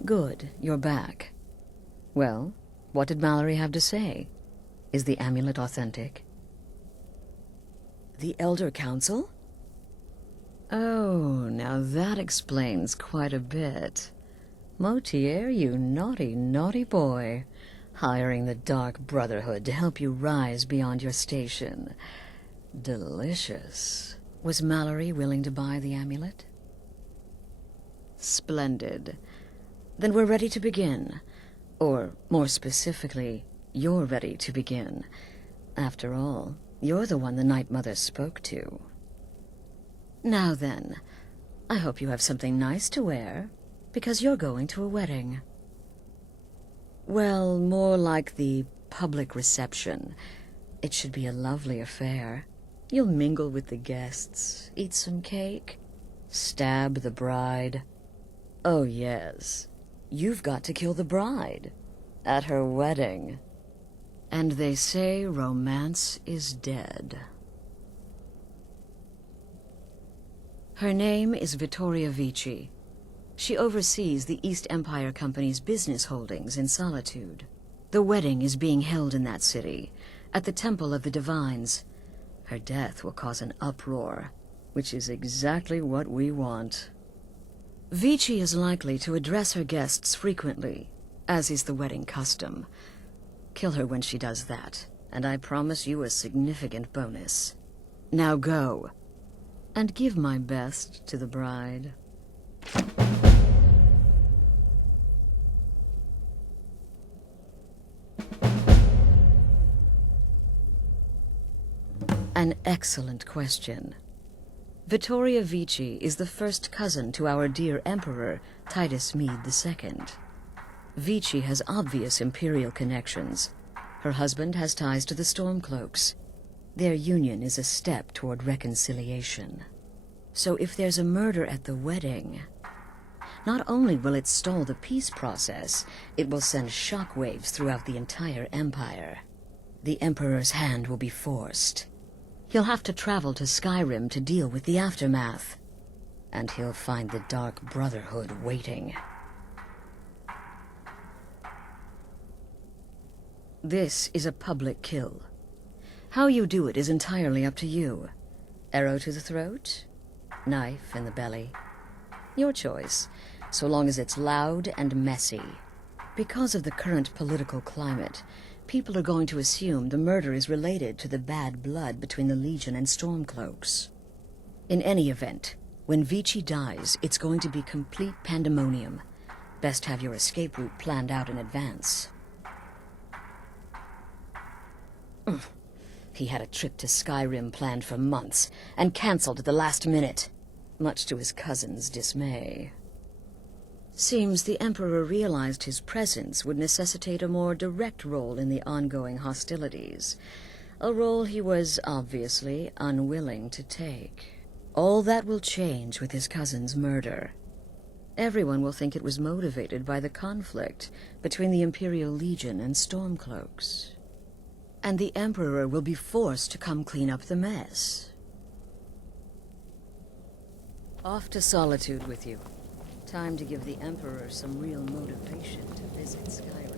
Good, you're back. Well, what did Mallory have to say? Is the amulet authentic? The Elder Council? Oh, now that explains quite a bit. Motier, you naughty, naughty boy. Hiring the Dark Brotherhood to help you rise beyond your station. Delicious. Was Mallory willing to buy the amulet? Splendid. Then we're ready to begin. Or, more specifically, you're ready to begin. After all, you're the one the Night Mother spoke to. Now then, I hope you have something nice to wear, because you're going to a wedding. Well, more like the public reception. It should be a lovely affair. You'll mingle with the guests, eat some cake, stab the bride. Oh yes, you've got to kill the bride at her wedding. And they say romance is dead. Her name is Vittoria Vici. She oversees the East Empire Company's business holdings in Solitude. The wedding is being held in that city, at the Temple of the Divines. Her death will cause an uproar, which is exactly what we want. Vici is likely to address her guests frequently, as is the wedding custom. Kill her when she does that, and I promise you a significant bonus. Now go, and give my best to the bride. An excellent question. Vittoria Vici is the first cousin to our dear Emperor, Titus Mede II. Vici has obvious imperial connections. Her husband has ties to the Stormcloaks. Their union is a step toward reconciliation. So if there's a murder at the wedding, not only will it stall the peace process, it will send shockwaves throughout the entire Empire. The Emperor's hand will be forced. He'll have to travel to SKYRIM to deal with the aftermath. And he'll find the Dark Brotherhood waiting. This is a public kill. How you do it is entirely up to you. Arrow to the throat? Knife in the belly? Your choice, so long as it's loud and messy. Because of the current political climate, people are going to assume the murder is related to the bad blood between the Legion and Stormcloaks. In any event, when Vici dies, it's going to be complete pandemonium. Best have your escape route planned out in advance. He had a trip to SKYRIM planned for months, and cancelled at the last minute, much to his cousin's dismay. Seems the Emperor realized his presence would necessitate a more direct role in the ongoing hostilities, a role he was obviously unwilling to take. All that will change with his cousin's murder. Everyone will think it was motivated by the conflict between the Imperial Legion and Stormcloaks. And the Emperor will be forced to come clean up the mess. Off to Solitude with you. Time to give the Emperor some real motivation to visit SKYRIM.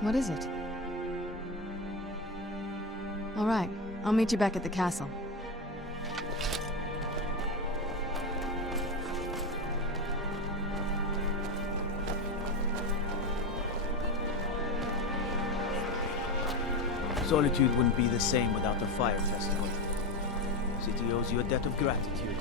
What is it? All right, I'll meet you back at the castle. Solitude wouldn't be the same without the Fire Festival. The city owes you a debt of gratitude.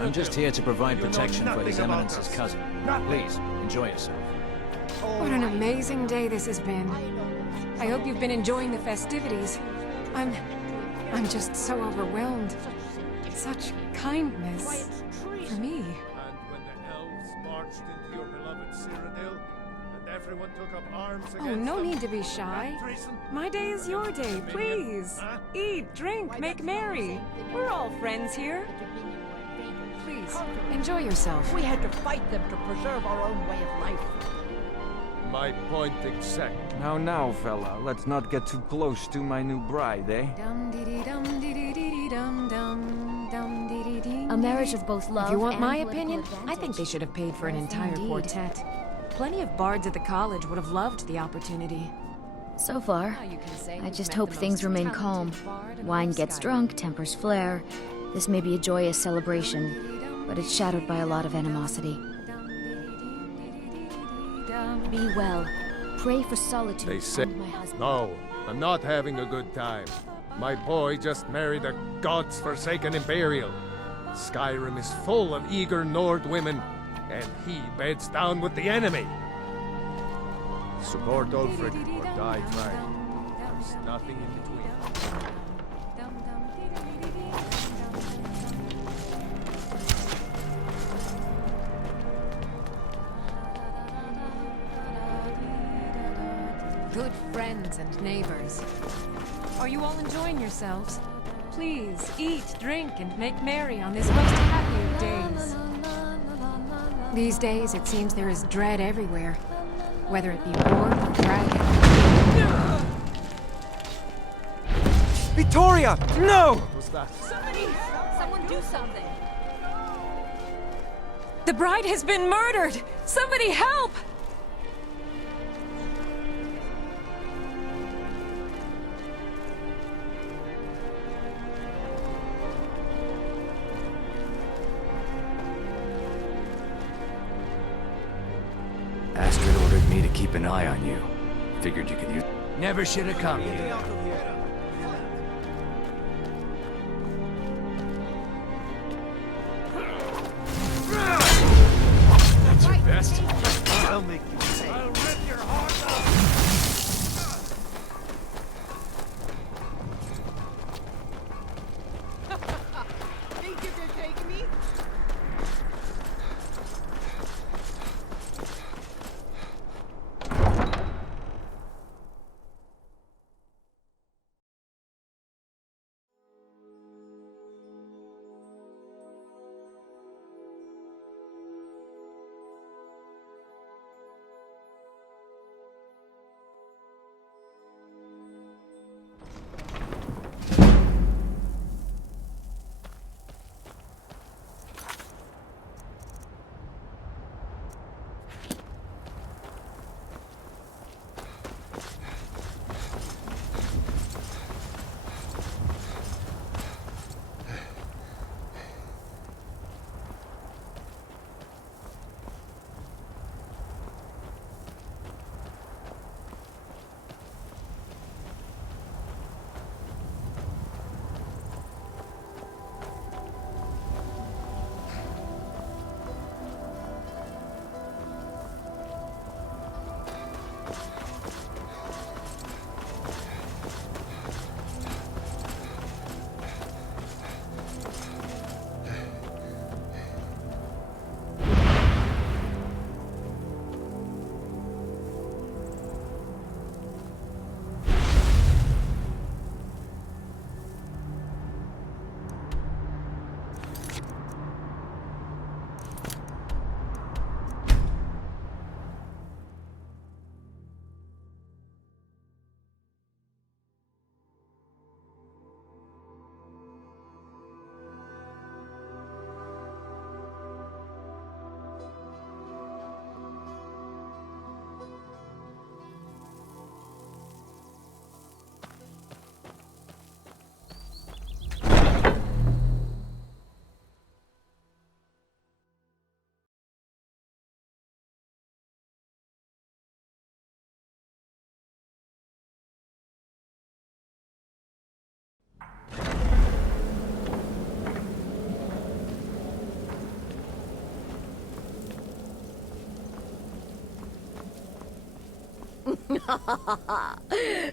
I'm just here to provide protection for His Eminence's cousin. Please, enjoy yourself. What an amazing day this has been. I hope you've been enjoying the festivities. I'm just so overwhelmed. Such kindness for me. And when the elves marched into your beloved Cyrodiil, and everyone took up arms against Oh, no them, need to be shy. My day is your day, please. Eat, drink, make merry. We're all friends here. Please, enjoy yourself. We had to fight them to preserve our own way of life. My point exact. Now, fella, let's not get too close to my new bride, eh? A marriage of both love If you want and my political opinion, advantage. I think they should have paid for an entire Indeed. quartet. Plenty of bards at the college would have loved the opportunity. So far, I just hope things remain calm. Wine gets drunk, tempers flare. This may be a joyous celebration, but it's shadowed by a lot of animosity. Be well. Pray for Solitude They say, and my husband. no, I'm not having a good time. My boy just married a god's-forsaken Imperial. SKYRIM is full of eager Nord women, and he beds down with the enemy. Support Ulfric or die trying. There's nothing in between. Good friends and neighbors. Are you all enjoying yourselves? Please, eat, drink, and make merry on this most happy of days. These days, it seems there is dread everywhere. Whether it be war or dragon. Victoria! No! What was that? Someone do something! The bride has been murdered! Somebody help! keep an eye on you. Figured you could use... Never should have come here. That's your best? I'll make you pay. I'll rip your heart out! Think you can take me?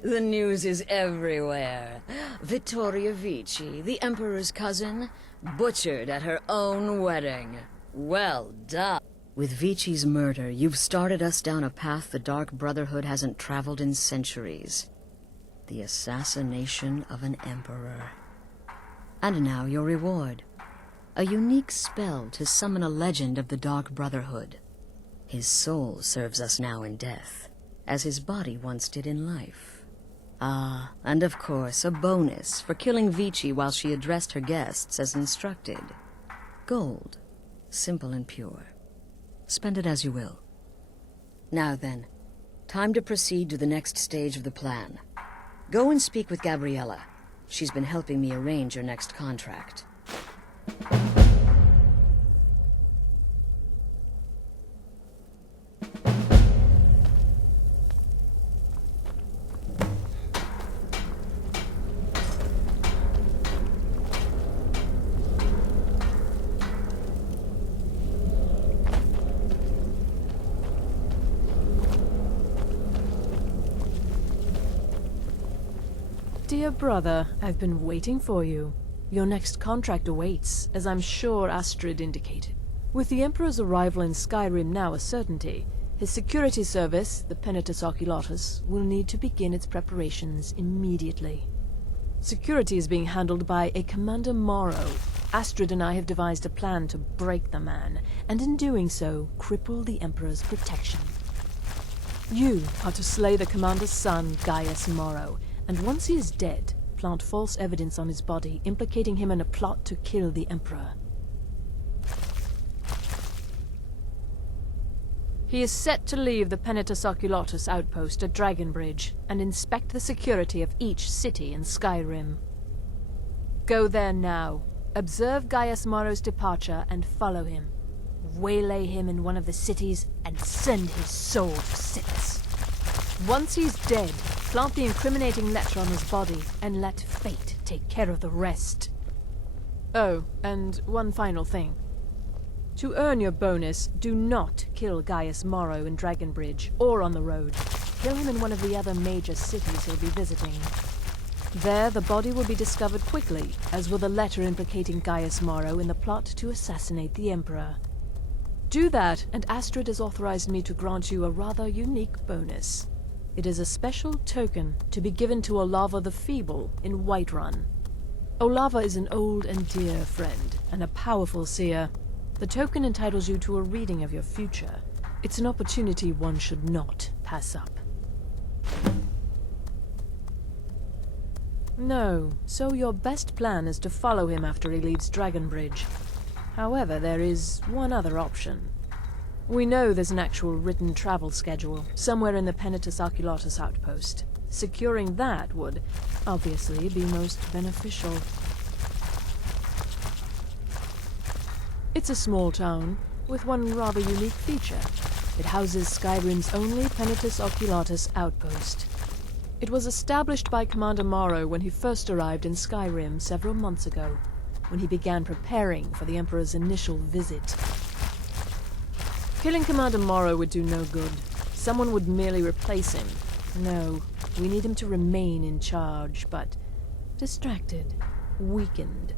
The news is everywhere. Vittoria Vici, the Emperor's cousin, butchered at her own wedding. Well done. With Vici's murder, you've started us down a path the Dark Brotherhood hasn't traveled in centuries. The assassination of an Emperor. And now your reward. A unique spell to summon a legend of the Dark Brotherhood. His soul serves us now in death, as his body once did in life. Ah, and of course, a bonus for killing Vici while she addressed her guests as instructed. Gold. Simple and pure. Spend it as you will. Now then, time to proceed to the next stage of the plan. Go and speak with Gabriella. She's been helping me arrange your next contract. Dear brother, I've been waiting for you. Your next contract awaits, as I'm sure Astrid indicated. With the Emperor's arrival in Skyrim now a certainty, his security service, the Penitus Oculatus, will need to begin its preparations immediately. Security is being handled by a Commander Morrow. Astrid and I have devised a plan to break the man, and in doing so, cripple the Emperor's protection. You are to slay the Commander's son, Gaius Morrow, and once he is dead, plant false evidence on his body, implicating him in a plot to kill the Emperor. He is set to leave the Penitus Oculatus outpost at Dragonbridge and inspect the security of each city in Skyrim. Go there now, observe Gaius Morrow's departure and follow him. Waylay him in one of the cities and send his soul to Sithis. Once he's dead, plant the incriminating letter on his body and let fate take care of the rest. Oh, and one final thing. To earn your bonus, do not kill Gaius Morrow in Dragonbridge or on the road. Kill him in one of the other major cities he'll be visiting. There, the body will be discovered quickly, as will the letter implicating Gaius Morrow in the plot to assassinate the Emperor. Do that, and Astrid has authorized me to grant you a rather unique bonus. It is a special token to be given to Olava the Feeble in Whiterun. Olava is an old and dear friend, and a powerful seer. The token entitles you to a reading of your future. It's an opportunity one should not pass up. No, so your best plan is to follow him after he leaves Dragonbridge. However, there is one other option. We know there's an actual written travel schedule, somewhere in the Penitus Oculatus outpost. Securing that would, obviously, be most beneficial. It's a small town, with one rather unique feature. It houses Skyrim's only Penitus Oculatus outpost. It was established by Commander Morrow when he first arrived in Skyrim several months ago, when he began preparing for the Emperor's initial visit. Killing Commander Morrow would do no good. Someone would merely replace him. No, we need him to remain in charge, but distracted, weakened.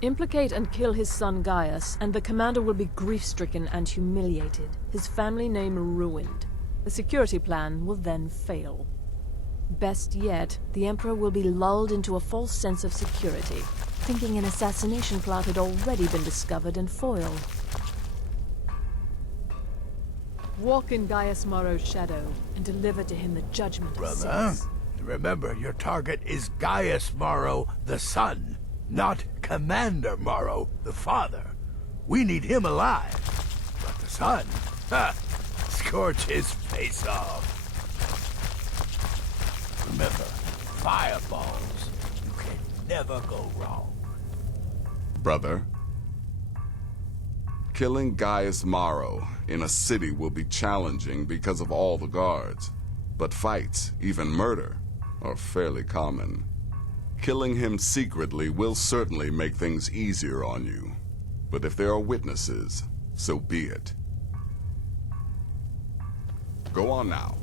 Implicate and kill his son Gaius, and the commander will be grief-stricken and humiliated, his family name ruined. The security plan will then fail. Best yet, the Emperor will be lulled into a false sense of security, thinking an assassination plot had already been discovered and foiled. Walk in Gaius Morrow's shadow, and deliver to him the judgment of Brother, sins. remember your target is Gaius Morrow, the son, not Commander Morrow, the father. We need him alive. But the son, scorch his face off. Remember, fireballs. You can never go wrong. Brother, killing Gaius Morrow in a city will be challenging because of all the guards. But fights, even murder, are fairly common. Killing him secretly will certainly make things easier on you. But if there are witnesses, so be it. Go on now.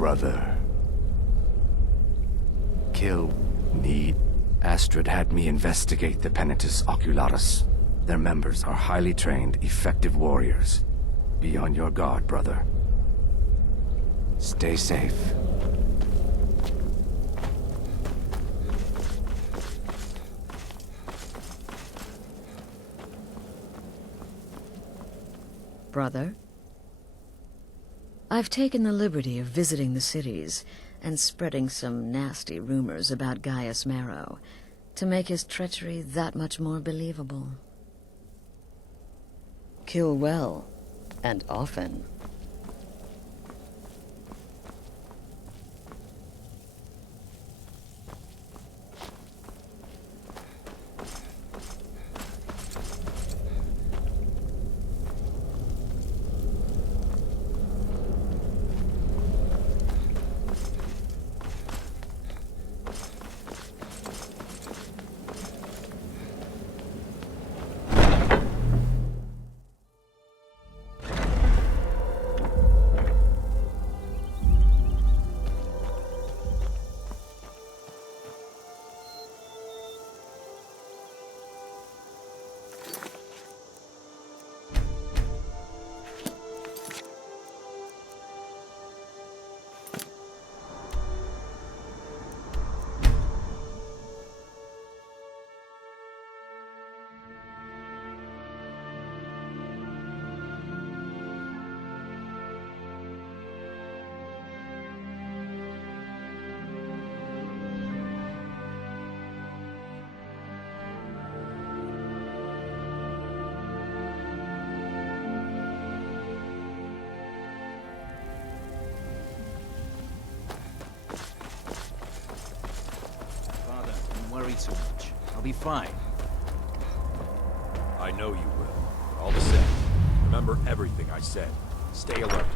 Brother. Kill. Need. Astrid had me investigate the Penitus Oculatus. Their members are highly trained, effective warriors. Be on your guard, brother. Stay safe. Brother? I've taken the liberty of visiting the cities and spreading some nasty rumors about Gaius Morrow to make his treachery that much more believable. Kill well, and often. worry too much. I'll be fine. I know you will. But all the same, remember everything I said. Stay alert.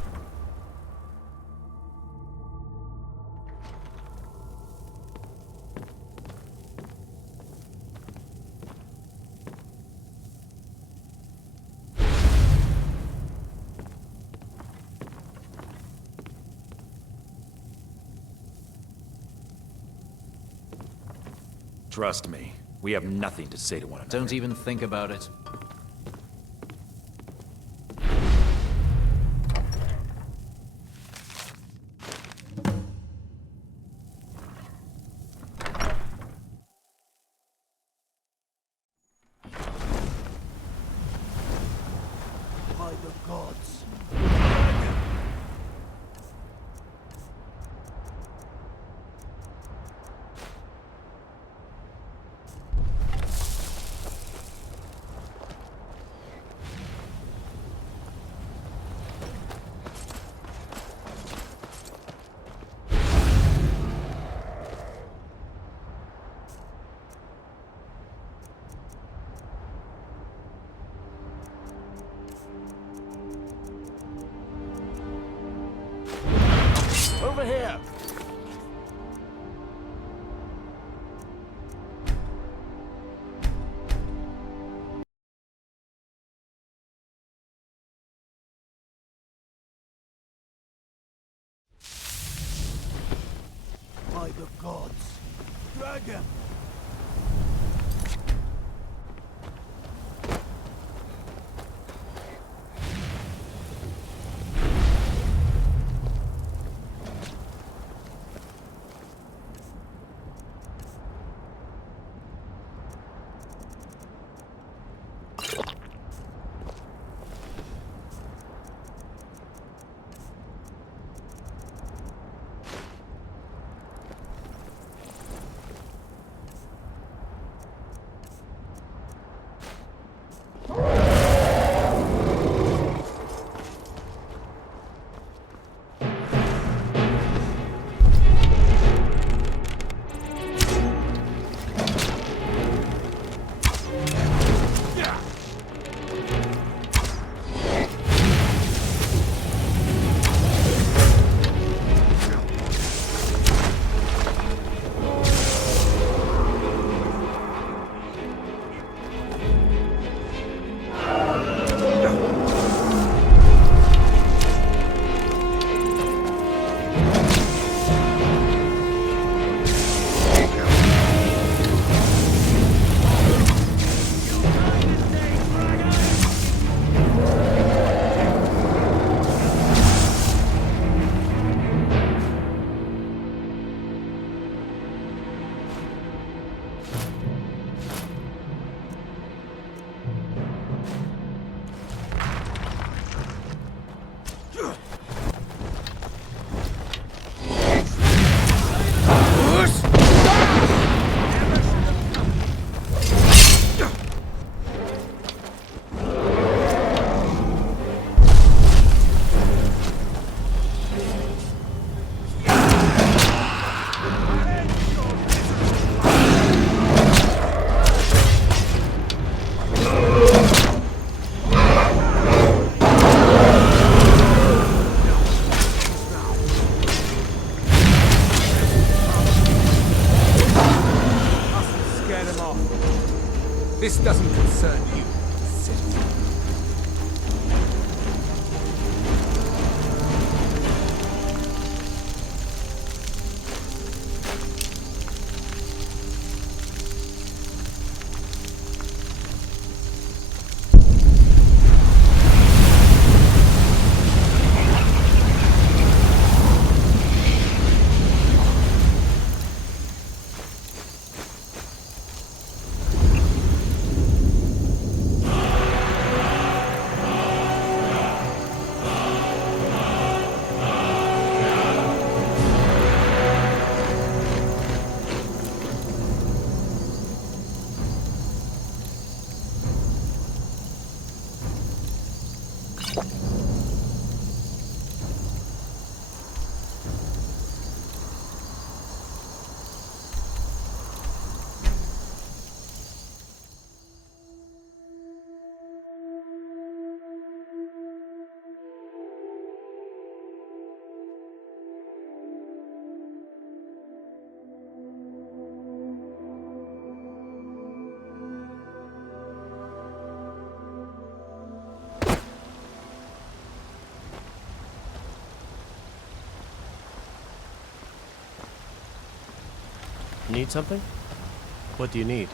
Trust me, we have nothing to say to one another. Don't even think about it. By the gods. Over here! By the gods! Dragon! Need something? What do you need?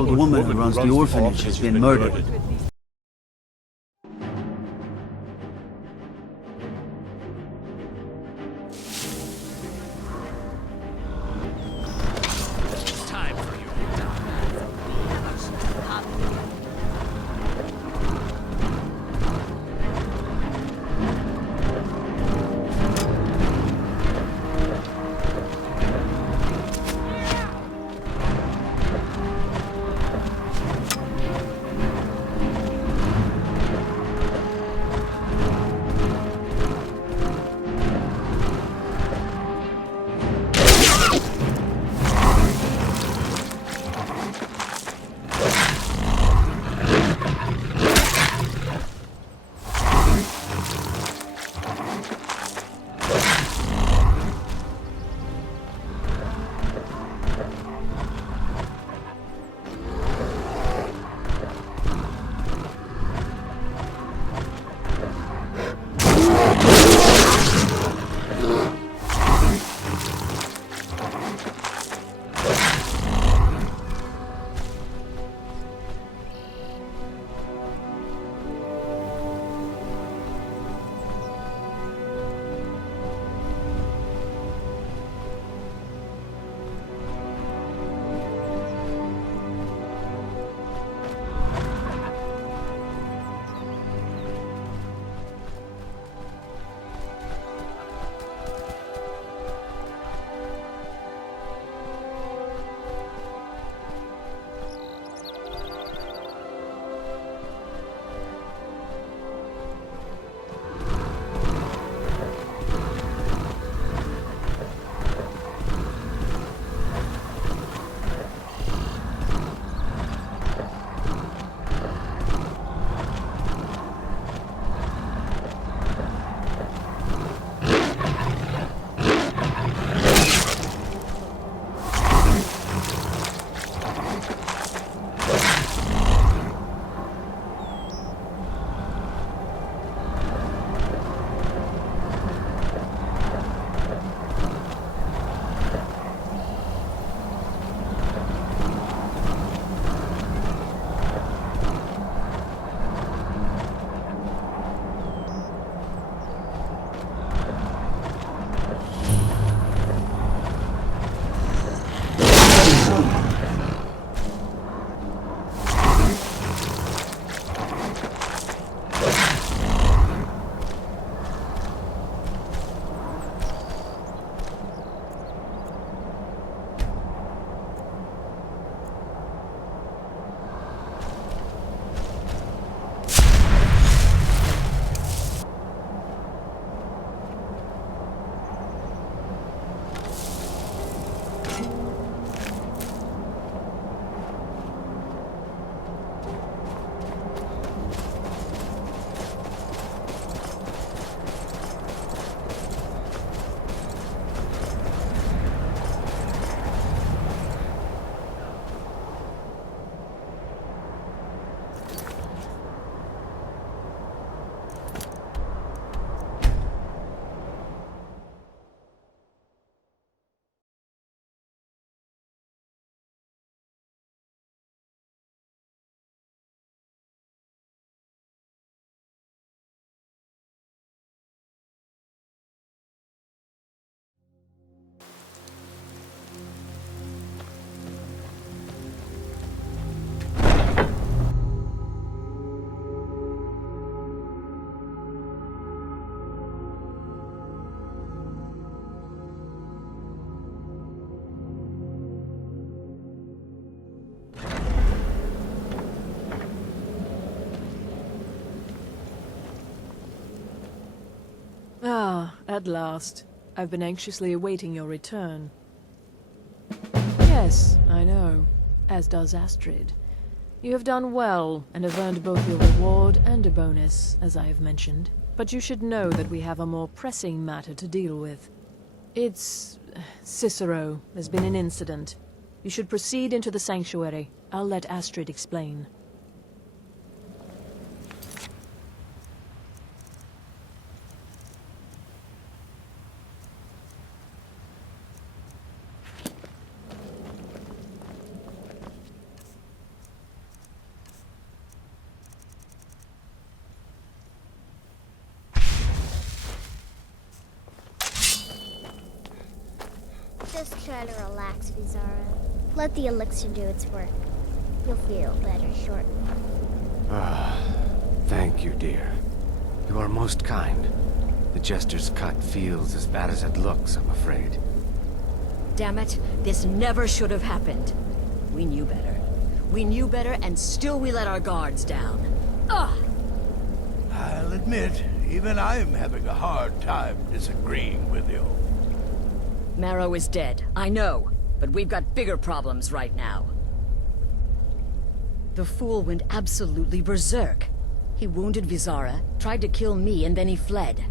old woman who runs the orphanage has been murdered. Ah, at last. I've been anxiously awaiting your return. Yes, I know. As does Astrid. You have done well, and have earned both your reward and a bonus, as I have mentioned. But you should know that we have a more pressing matter to deal with. It's... Cicero. There's been an incident. You should proceed into the sanctuary. I'll let Astrid explain. Just try to relax, Vizara. Let the elixir do its work. You'll feel better shortly. Thank you, dear. You are most kind. The Jester's cut feels as bad as it looks, I'm afraid. Damn it, this never should have happened. We knew better. We knew better, and still we let our guards down. Ugh! I'll admit, even I'm having a hard time disagreeing with you. Marrow is dead, I know, but we've got bigger problems right now. The fool went absolutely berserk. He wounded Vizara, tried to kill me, and then he fled.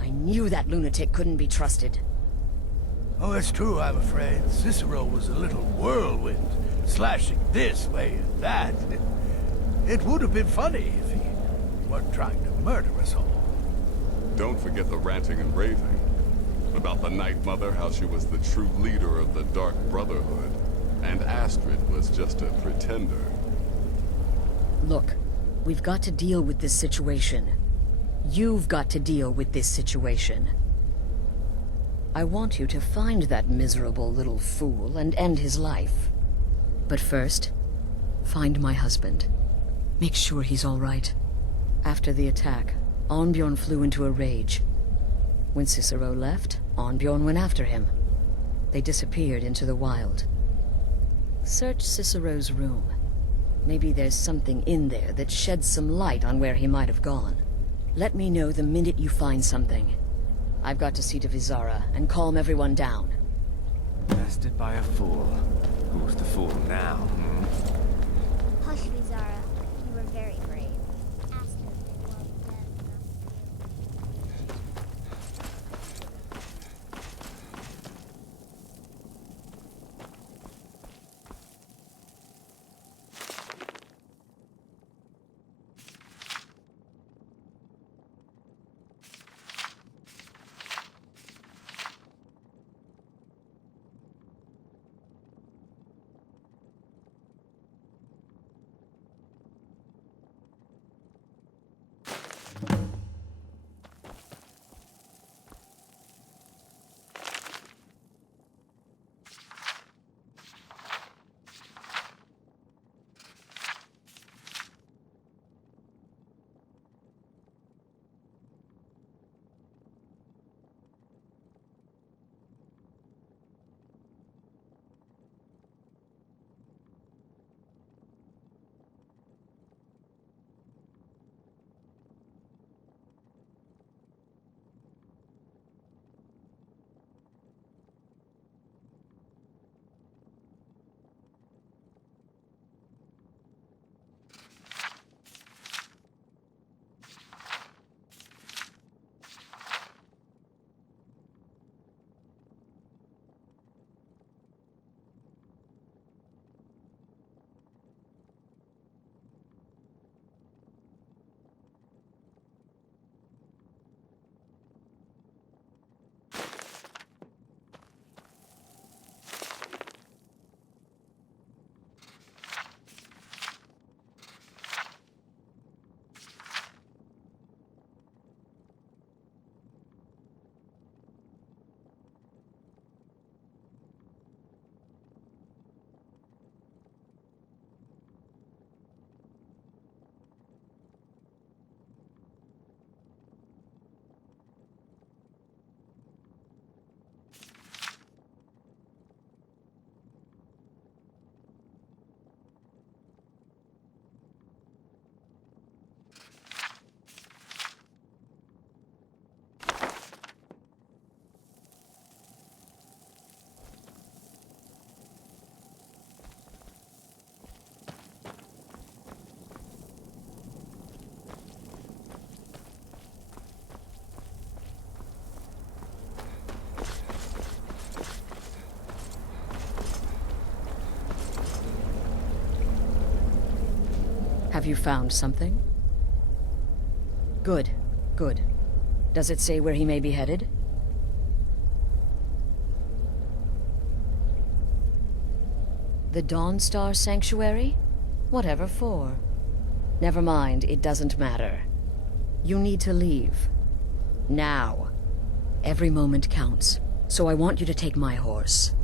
I knew that lunatic couldn't be trusted. Oh, it's true, I'm afraid. Cicero was a little whirlwind, slashing this way and that. It would have been funny if he weren't trying to murder us all. Don't forget the ranting and raving. About the Night Mother, how she was the true leader of the Dark Brotherhood, and Astrid was just a pretender. Look, we've got to deal with this situation. You've got to deal with this situation. I want you to find that miserable little fool and end his life. But first, find my husband. Make sure he's all right. After the attack, Arnbjorn flew into a rage. When Cicero left, Arnbjorn went after him. They disappeared into the wild. Search Cicero's room. Maybe there's something in there that sheds some light on where he might have gone. Let me know the minute you find something. I've got to see to Vizara and calm everyone down. Bested by a fool. Who's the fool now, hmm? Hush, Vizara. You were very brave. Astrid may well be dead enough to Have you found something? Good, good. Does it say where he may be headed? The Dawnstar Sanctuary? Whatever for. Never mind, it doesn't matter. You need to leave. Now. Every moment counts, so I want you to take my horse.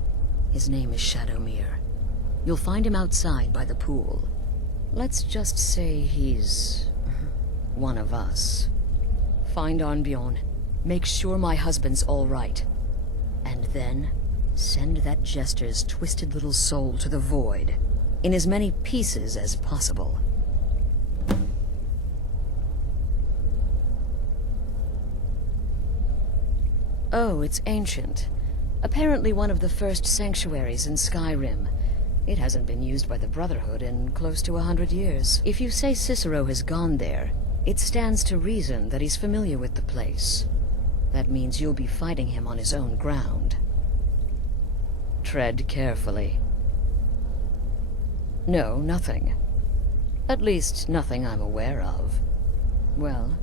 His name is Shadowmere. You'll find him outside by the pool. Let's just say he's one of us. Find Arnbjorn. Make sure my husband's all right. And then send that jester's twisted little soul to the void, in as many pieces as possible. Oh, it's ancient. Apparently one of the first sanctuaries in SKYRIM. It hasn't been used by the Brotherhood in close to 100 years. If you say Cicero has gone there, it stands to reason that he's familiar with the place. That means you'll be fighting him on his own ground. Tread carefully. No, nothing. At least, nothing I'm aware of. Well,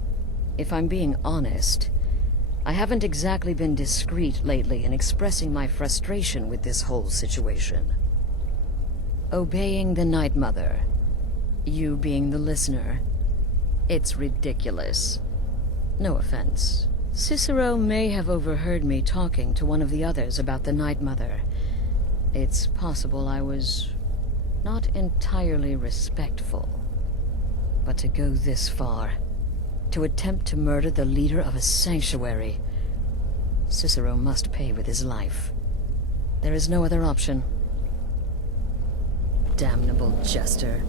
if I'm being honest, I haven't exactly been discreet lately in expressing my frustration with this whole situation. Obeying the Night Mother, you being the listener, it's ridiculous. No offense. Cicero may have overheard me talking to one of the others about the Night Mother. It's possible I was not entirely respectful. But to go this far, to attempt to murder the leader of a sanctuary, Cicero must pay with his life. There is no other option. Damnable jester.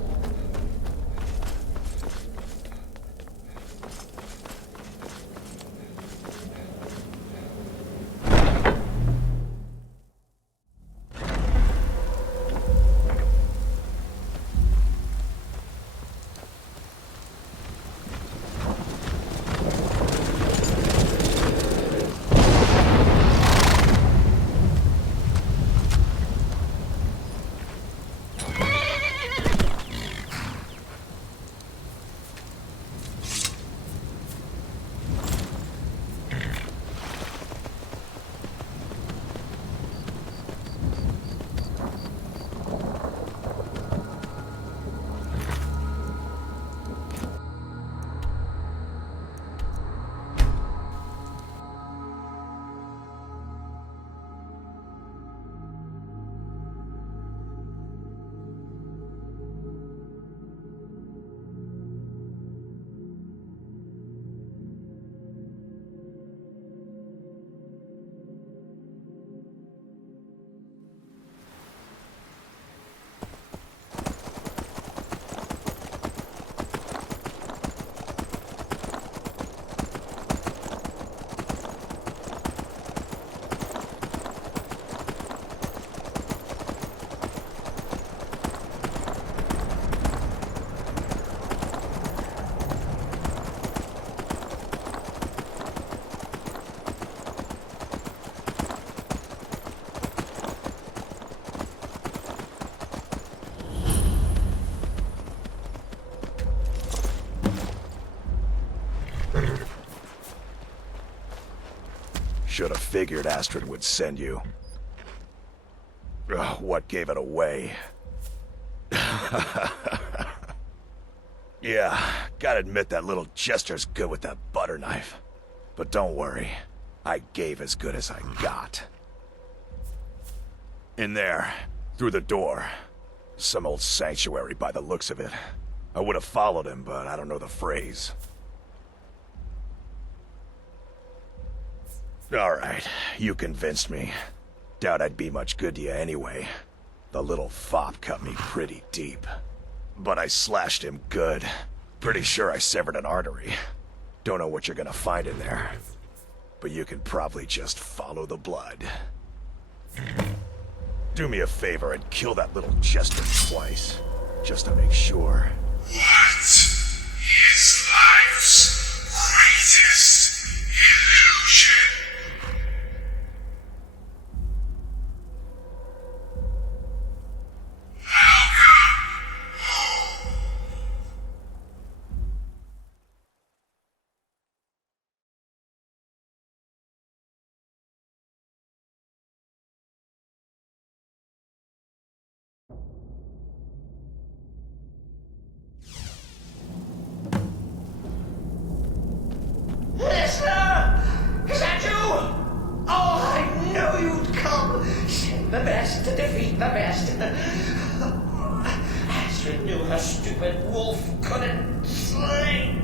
Should have figured Astrid would send you. Ugh, what gave it away? Yeah, gotta admit that little jester's good with that butter knife. But don't worry, I gave as good as I got. In there, through the door. Some old sanctuary by the looks of it. I would have followed him, but I don't know the phrase. Alright, you convinced me. Doubt I'd be much good to you anyway. The little fop cut me pretty deep. But I slashed him good. Pretty sure I severed an artery. Don't know what you're gonna find in there. But you can probably just follow the blood. Do me a favor and kill that little jester twice. Just to make sure. What is life's greatest illusion? the best to defeat the best. Astrid knew her stupid wolf couldn't slice.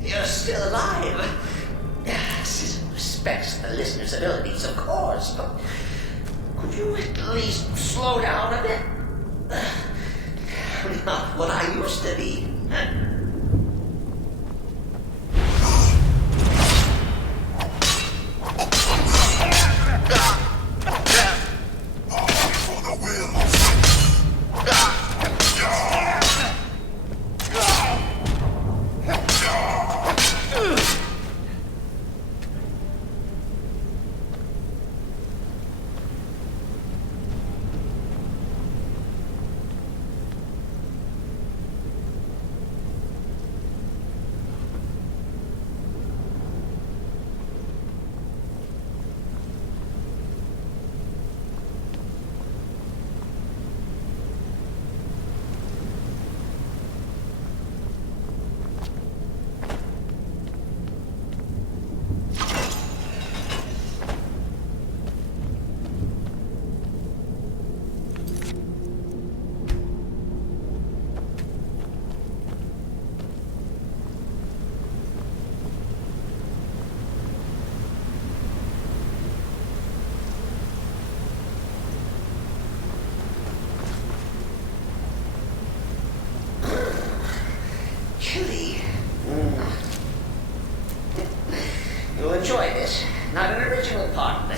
You're still alive. Citizen respects the listener's abilities, of course, but could you at least slow down a bit? Not what I used to be.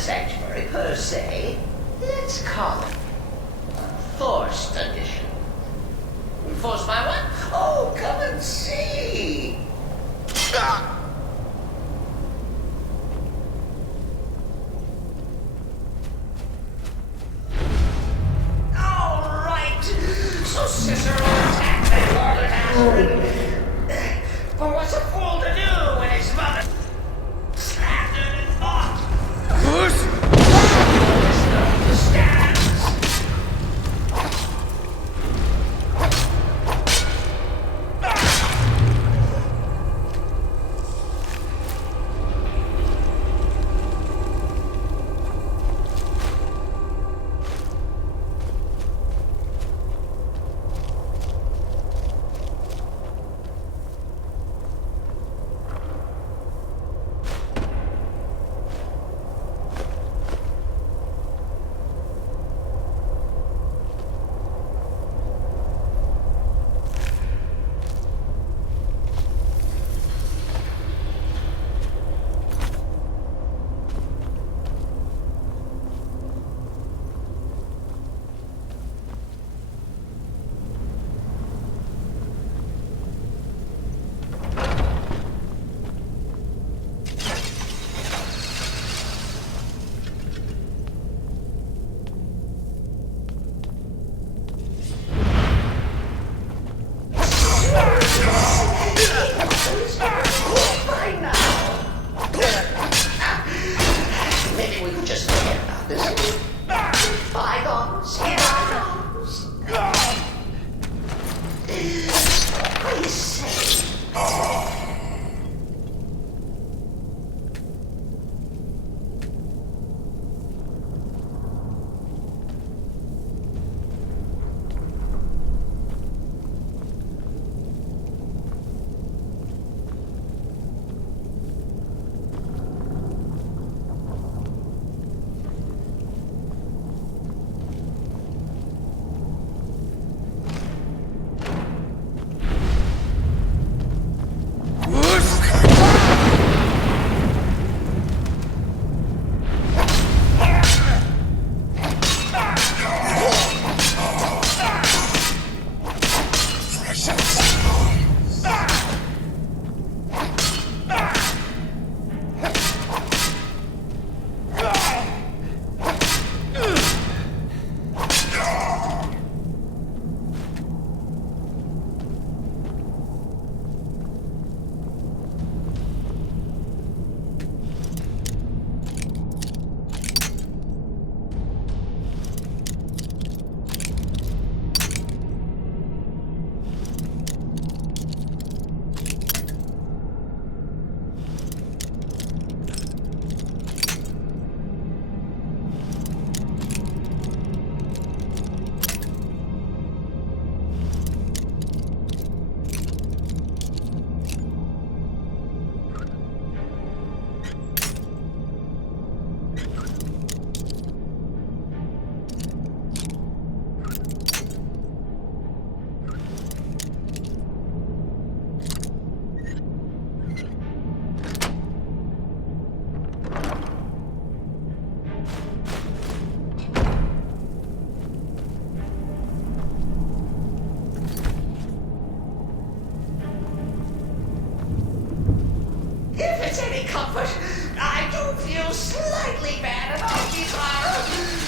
sanctuary per se. Let's call it forced addition. Forced by what? Oh, come and see. Ah! All right. So Cicero attacked the harlot athlete. But what's a fool to do when his mother slandered and fought? Maybe we could just forget about this. Bygones, bygones. What do you say? If it's any comfort, I do feel slightly bad about Kizaru.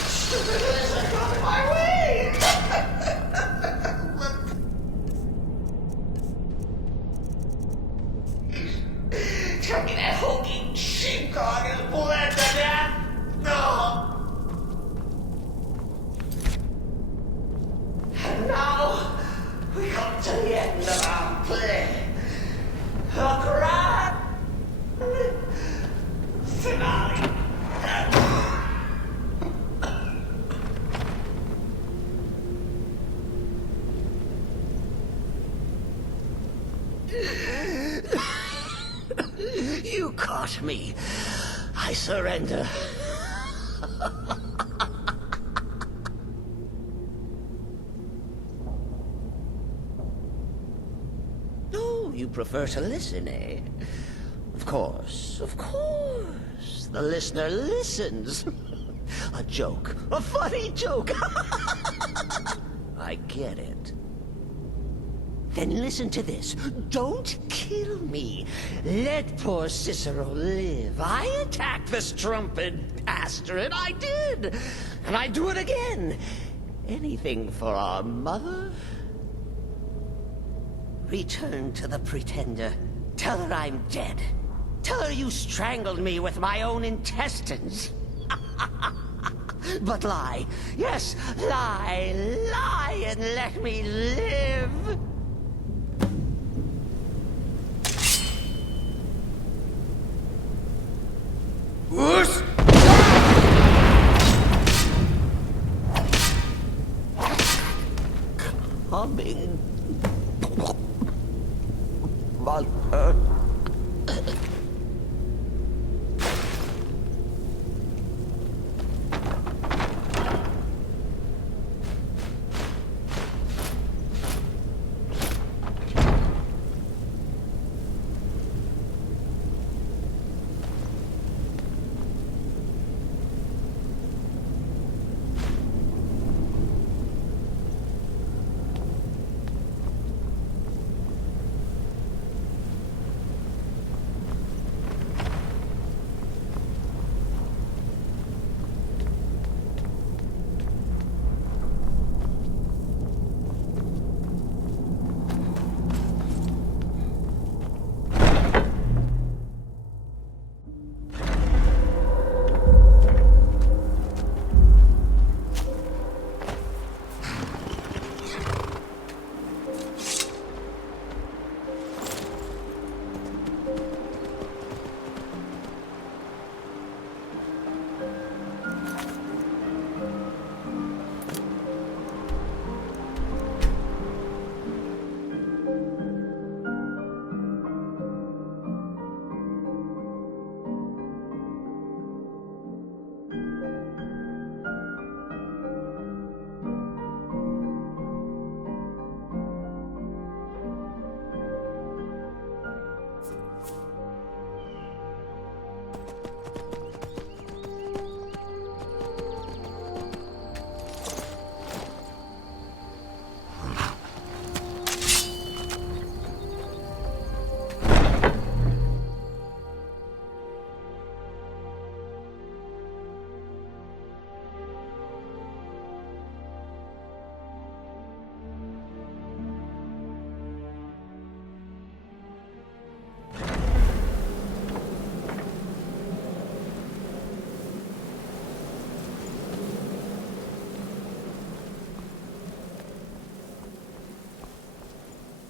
Stupid lizard got in my way. Tell me that hokey sheepdog is bled to death. No. And now we come to the end of our play. A grand finale. You caught me. I surrender. Oh, you prefer to listen, eh? Of course, the listener listens. A joke. A funny joke. I get it. Then listen to this. Don't kill me. Let poor Cicero live. I attacked the strumpet bastard. I did. And I do it again. Anything for our mother? Return to the Pretender. Tell her I'm dead. Tell her you strangled me with my own intestines. But lie. Yes, lie. Lie and let me live. Whoosh! Coming. Mother.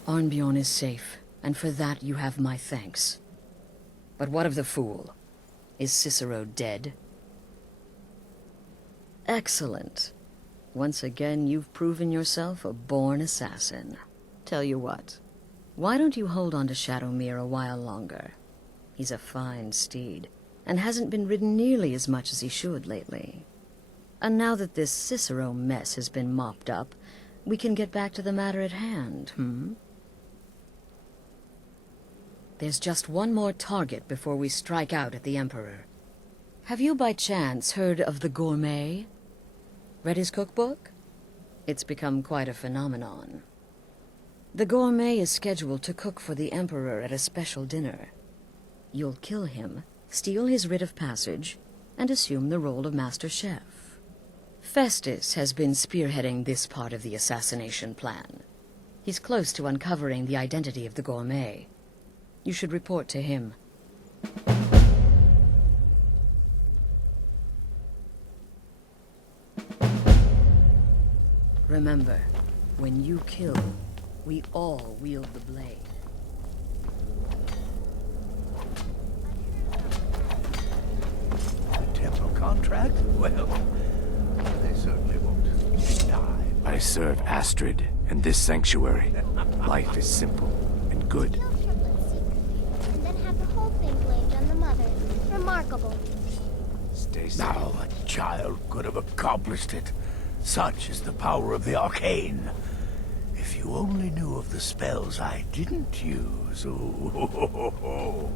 Arnbjorn is safe, and for that you have my thanks. But what of the fool? Is Cicero dead? Excellent. Once again, you've proven yourself a born assassin. Tell you what, why don't you hold on to Shadowmere a while longer? He's a fine steed, and hasn't been ridden nearly as much as he should lately. And now that this Cicero mess has been mopped up, we can get back to the matter at hand, There's just one more target before we strike out at the Emperor. Have you by chance heard of the Gourmet? Read his cookbook? It's become quite a phenomenon. The Gourmet is scheduled to cook for the Emperor at a special dinner. You'll kill him, steal his writ of passage, and assume the role of Master Chef. Festus has been spearheading this part of the assassination plan. He's close to uncovering the identity of the Gourmet. You should report to him. Remember, when you kill, we all wield the blade. The temple contract? Well, they certainly won't die. I serve Astrid and this sanctuary. Life is simple and good. And then have the whole thing blamed on the mother. Remarkable. Stay safe. Now a child could have accomplished it. Such is the power of the arcane. If you only knew of the spells I didn't use. Ooh.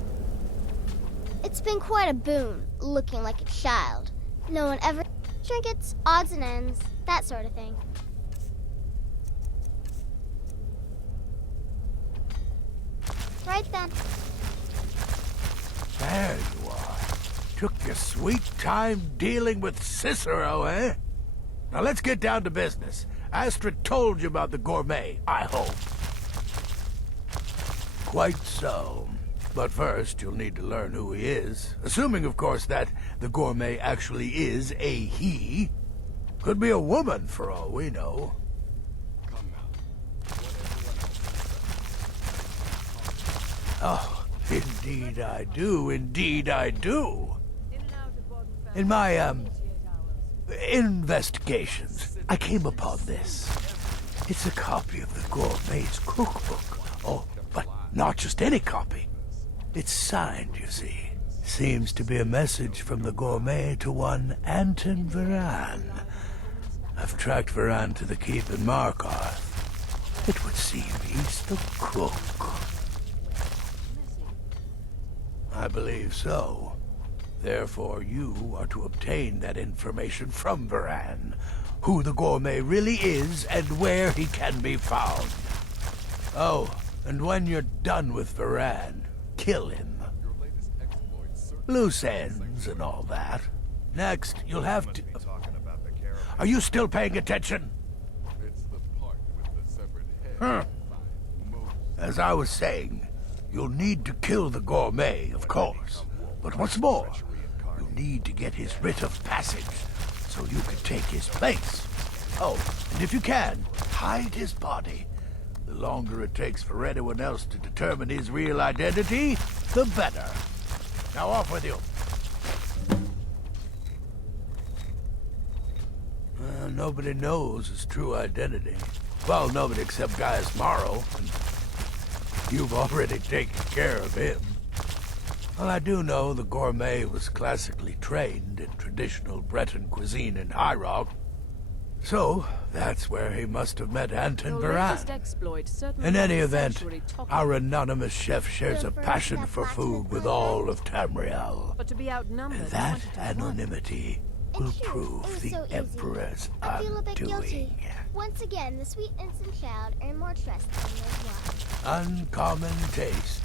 It's been quite a boon, looking like a child. No one ever... Trinkets, odds and ends, that sort of thing. Right then. There you are. Took your sweet time dealing with Cicero, eh? Now let's get down to business. Astrid told you about the gourmet, I hope. Quite so. But first, you'll need to learn who he is. Assuming, of course, that the gourmet actually is a he. Could be a woman, for all we know. Oh, indeed I do, indeed I do. In my, investigations, I came upon this. It's a copy of the gourmet's cookbook. Oh, but not just any copy. It's signed, you see. Seems to be a message from the gourmet to one Anton Varan. I've tracked Varan to the keep in Markarth. It would seem he's the cook. I believe so. Therefore, you are to obtain that information from Varan. Who the gourmet really is and where he can be found. Oh, and when you're done with Varan, kill him. Loose ends and all that. Next, you'll have to... Are you still paying attention? Huh. As I was saying, you'll need to kill the gourmet, of course. But what's more, you need to get his writ of passage, so you can take his place. Oh, and if you can, hide his body. The longer it takes for anyone else to determine his real identity, the better. Now off with you. Nobody knows his true identity. Well, nobody except Gaius Morrow. You've already taken care of him. Well, I do know the gourmet was classically trained in traditional Breton cuisine in High Rock. So, that's where he must have met Anton Varan. In any event, our anonymous chef shares a passion for food with all of Tamriel. And that anonymity will prove the Emperor's undoing. Once again, the sweet innocent child earned more trust than his wife. Uncommon taste.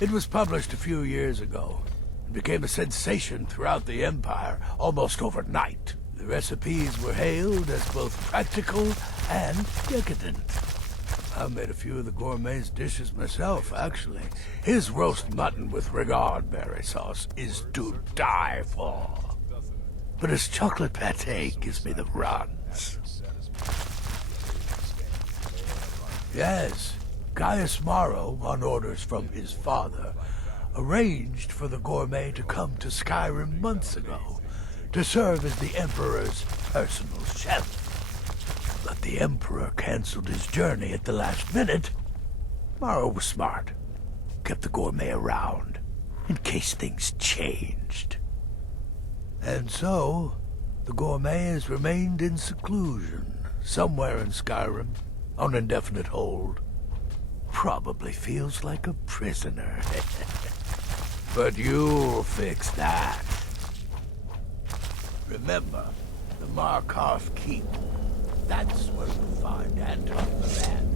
It was published a few years ago, and became a sensation throughout the Empire almost overnight. The recipes were hailed as both practical and decadent. I've made a few of the gourmet's dishes myself, actually. His roast mutton with regard berry sauce is to die for. But his chocolate pate gives me the runs. Yes, Gaius Morrow, on orders from his father, arranged for the gourmet to come to Skyrim months ago to serve as the Emperor's personal chef. But the Emperor canceled his journey at the last minute. Morrow was smart. Kept the gourmet around, in case things changed. And so, the gourmet has remained in seclusion, somewhere in Skyrim, on indefinite hold. Probably feels like a prisoner. But you'll fix that. Remember, the Markarth Keep. That's where you'll find Anton Varan.